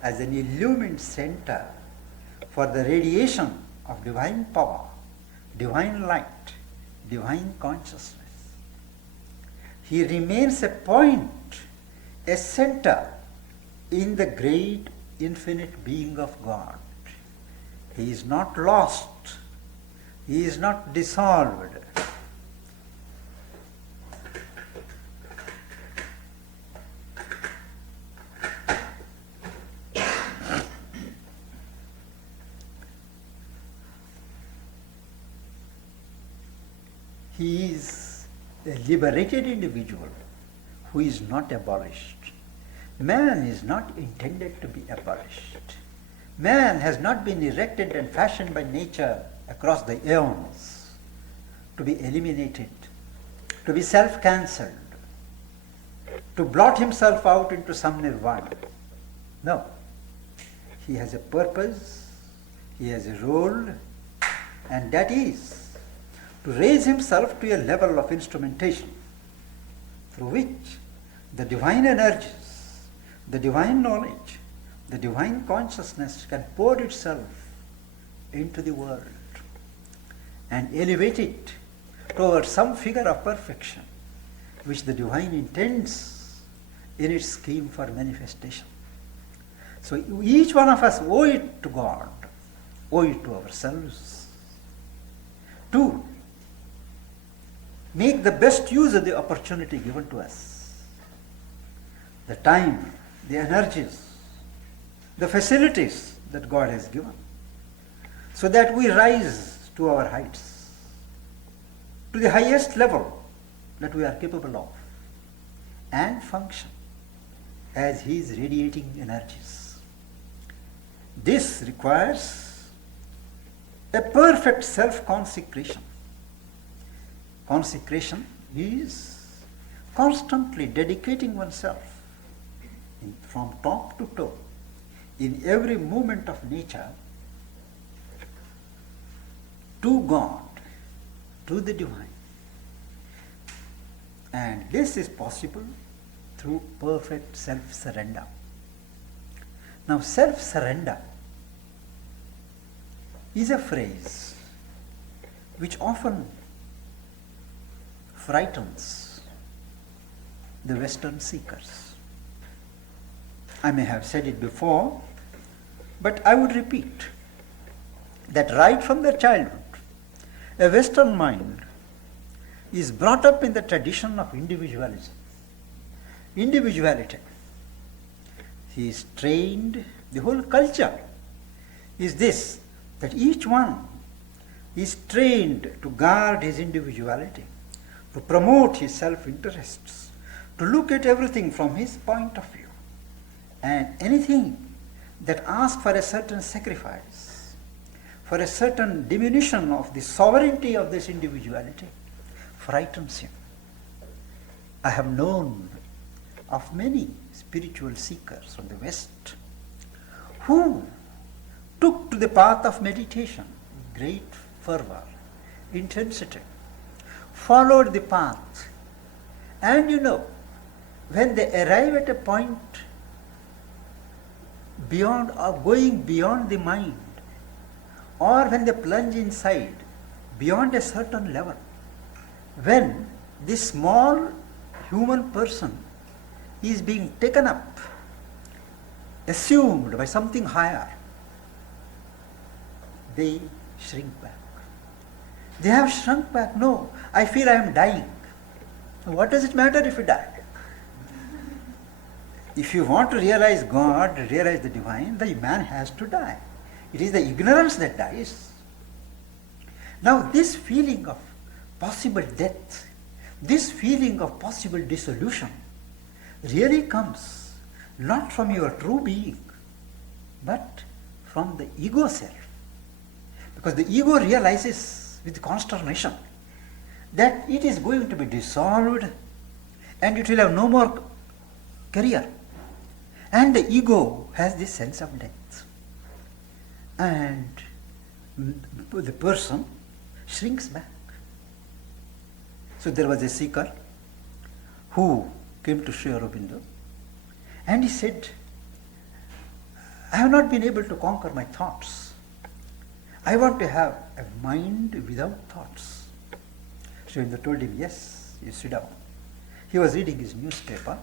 as an illumined center for the radiation of divine power, divine light, divine consciousness. He remains a point, a center in the great infinite being of God. He is not lost. He is not dissolved. He is a liberated individual who is not abolished. Man is not intended to be abolished. Man has not been erected and fashioned by nature across the aeons to be eliminated, to be self-cancelled, to blot himself out into some nirvana. No. He has a purpose, he has a role, and that is to raise himself to a level of instrumentation through which the divine energies, the divine knowledge, the divine consciousness can pour itself into the world and elevate it towards some figure of perfection which the divine intends in its scheme for manifestation. So each one of us owe it to God, owe it to ourselves, to make the best use of the opportunity given to us. The time, the energies, the facilities that God has given, so that we rise to our heights, to the highest level that we are capable of, and function as His radiating energies. This requires a perfect self-consecration. Consecration is constantly dedicating oneself from top to toe, in every movement of nature, to God, to the divine. And this is possible through perfect self-surrender. Now, self-surrender is a phrase which often frightens the Western seekers. I may have said it before, but I would repeat that right from their childhood, a Western mind is brought up in the tradition of individualism. Individuality. He is trained, the whole culture is this, that each one is trained to guard his individuality, to promote his self-interests, to look at everything from his point of view. And anything that asks for a certain sacrifice, for a certain diminution of the sovereignty of this individuality, frightens him. I have known of many spiritual seekers from the West who took to the path of meditation, great fervor, intensity, followed the path, and when they arrive at a point beyond or going beyond the mind, or when they plunge inside beyond a certain level, when this small human person is being taken up, assumed by something higher, they shrink back. They have shrunk back. No, I feel I am dying. What does it matter if you die? If you want to realize God, realize the divine, the man has to die. It is the ignorance that dies. Now this feeling of possible death, this feeling of possible dissolution really comes not from your true being, but from the ego self. Because the ego realizes with consternation that it is going to be dissolved and it will have no more career. And the ego has this sense of death. And the person shrinks back. So there was a seeker who came to Sri Aurobindo and he said, I have not been able to conquer my thoughts. I want to have a mind without thoughts. Sri Aurobindo told him, yes, you sit down. He was reading his newspaper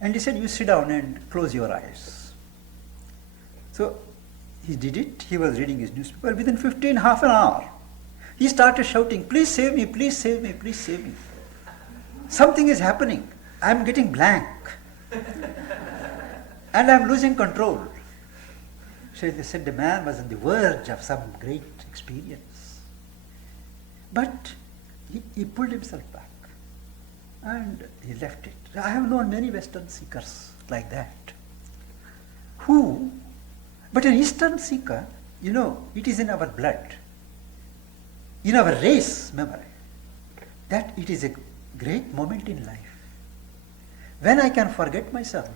and he said, you sit down and close your eyes. So he did it. He was reading his newspaper. Within half an hour, he started shouting, please save me, please save me, please save me. Something is happening. I am getting blank. And I am losing control. So they said the man was on the verge of some great experience. But he pulled himself back and he left it. I have known many Western seekers like that. But an Eastern seeker, it is in our blood, in our race memory, that it is a great moment in life when I can forget myself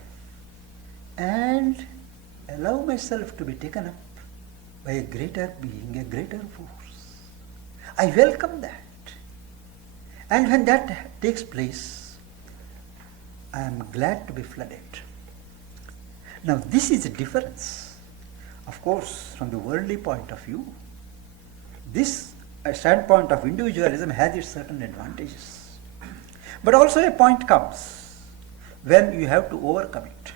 and allow myself to be taken up by a greater being, a greater force. I welcome that. And when that takes place, I am glad to be flooded. Now this is a difference. Of course, from the worldly point of view, this standpoint of individualism has its certain advantages. But also a point comes when you have to overcome it.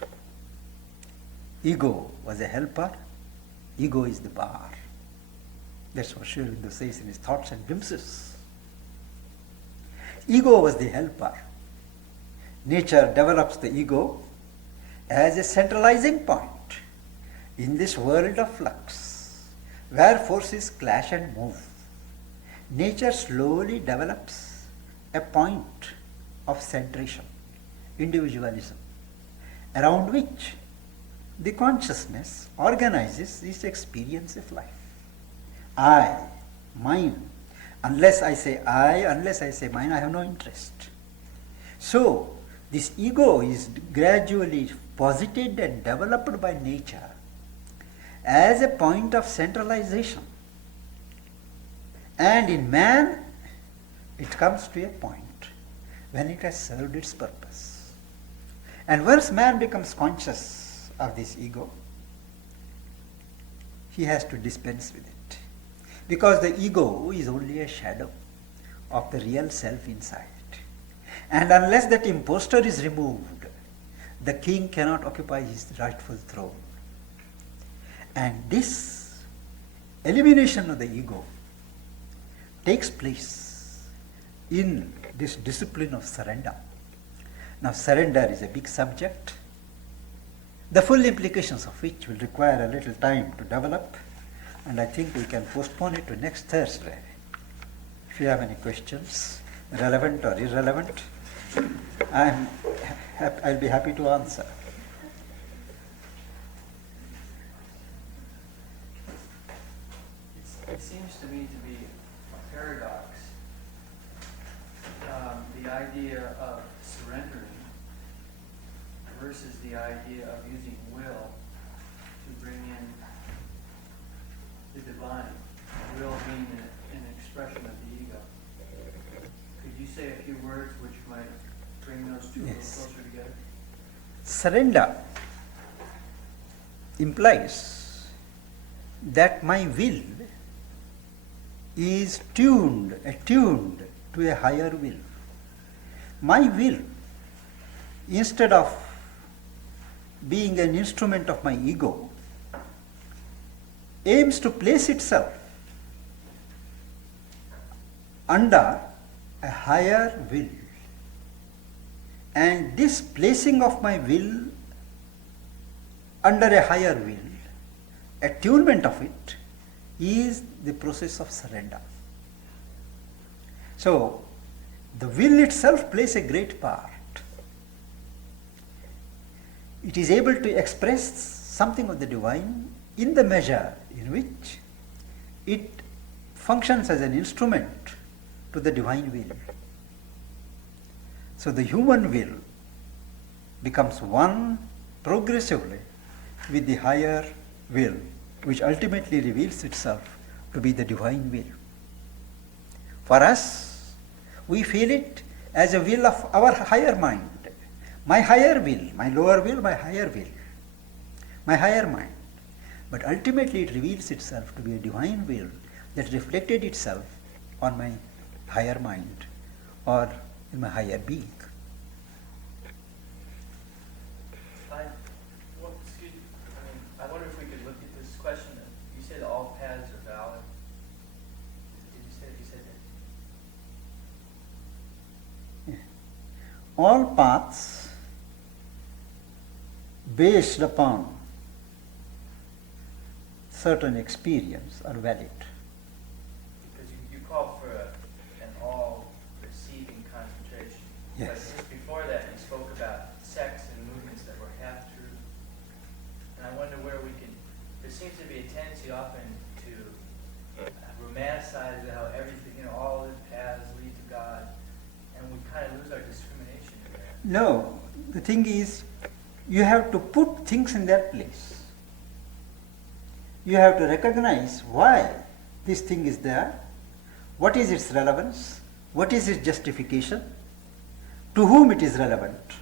Ego was a helper, ego is the bar. That's what Sri Aurobindo says in his Thoughts and Glimpses. Ego was the helper. Nature develops the ego as a centralizing point in this world of flux, where forces clash and move. Nature slowly develops a point of centration, individualism, around which the consciousness organizes its experience of life. I, mine. Unless I say I, unless I say mine, I have no interest. So, this ego is gradually posited and developed by nature as a point of centralization. And in man, it comes to a point when it has served its purpose. And once man becomes conscious of this ego, he has to dispense with it. Because the ego is only a shadow of the real self inside. And unless that impostor is removed, the king cannot occupy his rightful throne. And this elimination of the ego takes place in this discipline of surrender. Now, surrender is a big subject, the full implications of which will require a little time to develop, and I think we can postpone it to next Thursday. If you have any questions, relevant or irrelevant, I'll be happy to answer. It seems to me to be a paradox. The the idea of surrendering versus the idea of using will to bring in the divine, will being an expression of the ego. Could you say a few words which might bring those two a little closer together? Surrender implies that my will is attuned to a higher will. My will, instead of being an instrument of my ego, aims to place itself under a higher will. And this placing of my will under a higher will, attunement of it, is the process of surrender. So, the will itself plays a great part. It is able to express something of the divine in the measure in which it functions as an instrument to the divine will. So the human will becomes one progressively with the higher will, which ultimately reveals itself to be the divine will. For us, we feel it as a will of our higher mind. My higher will, my lower will, my higher will, my higher mind. But ultimately it reveals itself to be a divine will that reflected itself on my higher mind or in my higher being. I wonder if we could look at this question. You said all paths are valid. Did you say that? Yeah. All paths based upon certain experience are valid. Because you called for an all-receiving concentration. Yes. But just before that, you spoke about sects and movements that were half-true. And I wonder where we can... There seems to be a tendency often to romanticize how everything, all the paths lead to God, and we kind of lose our discrimination in there. No, the thing is, you have to put things in their place. You have to recognize why this thing is there, what is its relevance, what is its justification, to whom it is relevant,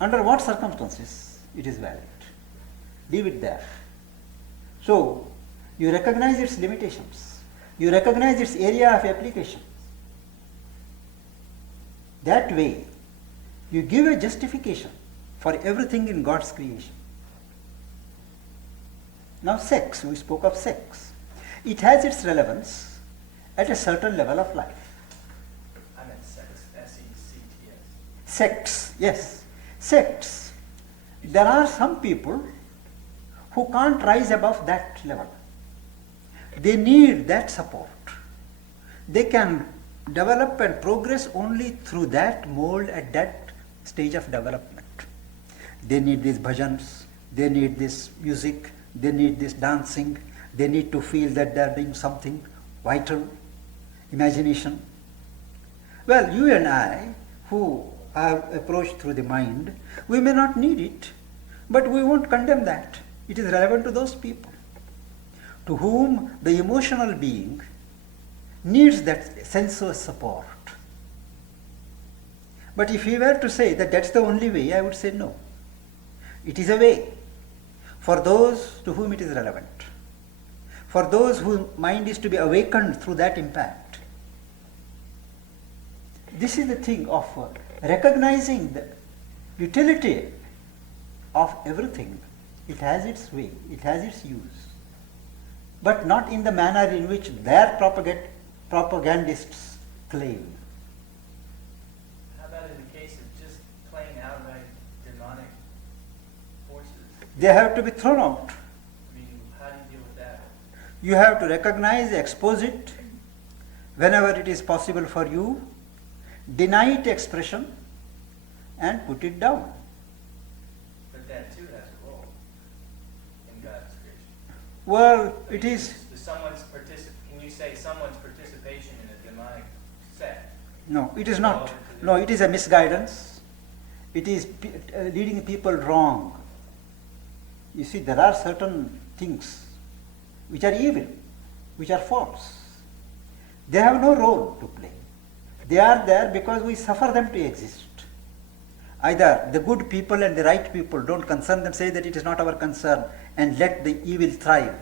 under what circumstances it is valid. Leave it there. So, you recognize its limitations, you recognize its area of application. That way, you give a justification for everything in God's creation. Now sex, we spoke of sex. It has its relevance at a certain level of life. I meant sex, S-E-C-T-S. Sex, yes. Sex. There are some people who can't rise above that level. They need that support. They can develop and progress only through that mold at that stage of development. They need these bhajans, they need this music, they need this dancing, they need to feel that they are doing something vital, imagination. Well, you and I, who have approached through the mind, we may not need it, but we won't condemn that. It is relevant to those people to whom the emotional being needs that sensuous support. But if we were to say that that's the only way, I would say no. It is a way for those to whom it is relevant, for those whose mind is to be awakened through that impact. This is the thing of recognizing the utility of everything. It has its way, it has its use, but not in the manner in which their propagandists claim. How about in the case of just plain outright demonic forces? They have to be thrown out. I mean, how do you deal with that? You have to recognize, expose it whenever it is possible for you, deny it expression, and put it down. But that too has a role in God's creation. Well, it is. Can you say someone's participation in a demonic sect No, it is not. No, it is a misguidance. It is leading people wrong. You see, there are certain things which are evil, which are false. They have no role to play. They are there because we suffer them to exist. Either the good people and the right people don't concern them, say that it is not our concern and let the evil thrive.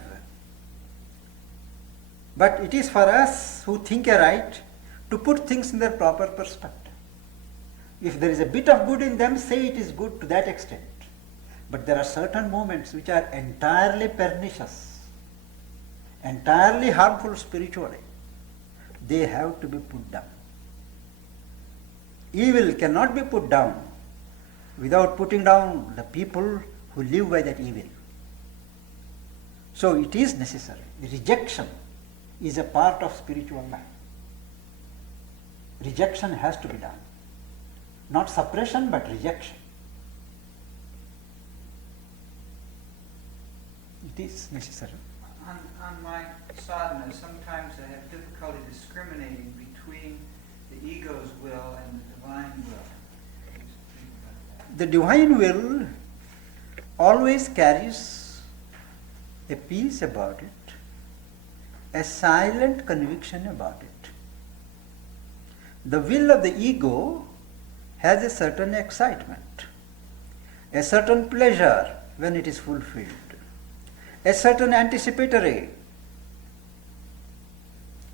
But it is for us who think aright to put things in their proper perspective. If there is a bit of good in them, say it is good to that extent. But there are certain moments which are entirely pernicious, entirely harmful spiritually. They have to be put down. Evil cannot be put down without putting down the people who live by that evil. So it is necessary. Rejection is a part of spiritual life. Rejection has to be done. Not suppression, but rejection. It is necessary. On my sadhana, sometimes I have difficulty discriminating between the ego's will and the divine will. The divine will always carries a peace about it, a silent conviction about it. The will of the ego has a certain excitement, a certain pleasure when it is fulfilled, a certain anticipatory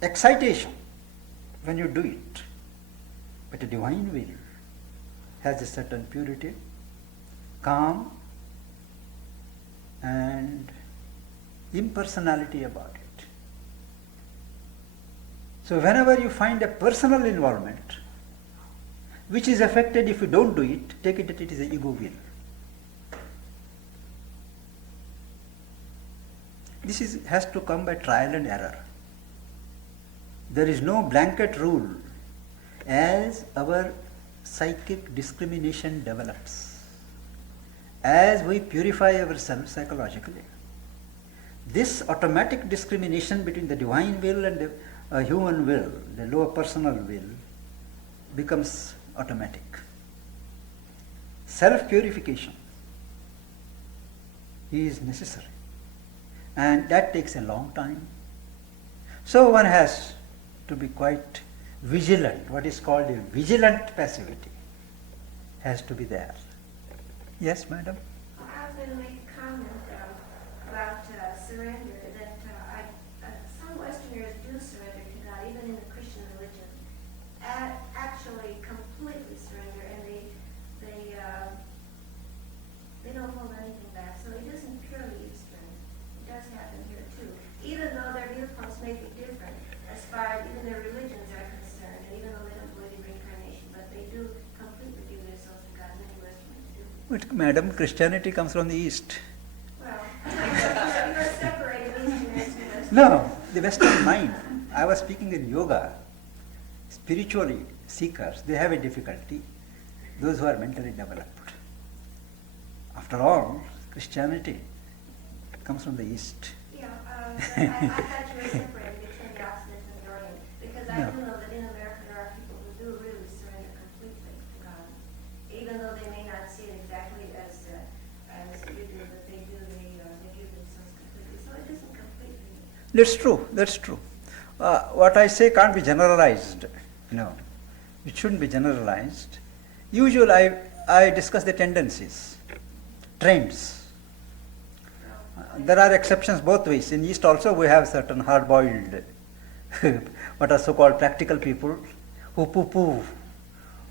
excitation when you do it. But a divine will has a certain purity, calm, and impersonality about it. So whenever you find a personal involvement which is affected if you don't do it, take it that it is an ego will. This has to come by trial and error. There is no blanket rule. As our psychic discrimination develops, as we purify ourselves psychologically, this automatic discrimination between the divine will and the human will, the lower personal will, becomes automatic. Self-purification is necessary, and that takes a long time. So one has to be quite vigilant. What is called a vigilant passivity has to be there. Yes, madam? I was going to make a comment about surrender, that some Westerners do surrender to God, even in the Christian religion. Actually completely surrender, and they don't hold anything back. So it isn't purely Eastern. It does happen here too. Even though their viewpoints may be different as far as even their religions are concerned, and even though they don't believe in reincarnation, but they do completely give themselves to God. Many Westerners do. But madam, Christianity comes from the East. Well, you're separating Easterners and Westerners. No, the Western mind. I was speaking in yoga. Spiritually seekers, they have a difficulty. Those who are mentally developed. After all, Christianity comes from the East. Yeah, I thought you were separating between the Occident and the Orient, because I No. do know that in America there are people who do really surrender completely to God, even though they may not see it exactly as you do, but they do. They give themselves completely. So it isn't completely. That's true. That's true. What I say can't be generalized. No, it shouldn't be generalized. Usually, I discuss the tendencies, trends. There are exceptions both ways. In East also we have certain hard-boiled, what are so-called practical people who poo-poo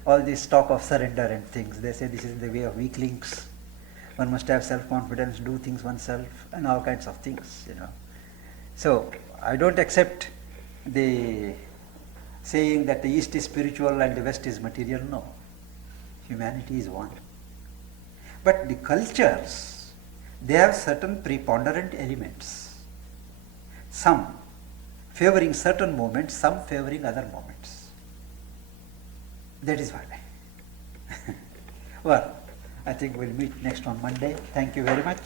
all this talk of surrender and things. They say this is the way of weaklings. One must have self-confidence, do things oneself, and all kinds of things, you know. So I don't accept the saying that the East is spiritual and the West is material. No. Humanity is one. But the cultures, they have certain preponderant elements. Some favoring certain moments, some favoring other moments. That is why. Well, I think we'll meet next on Monday. Thank you very much.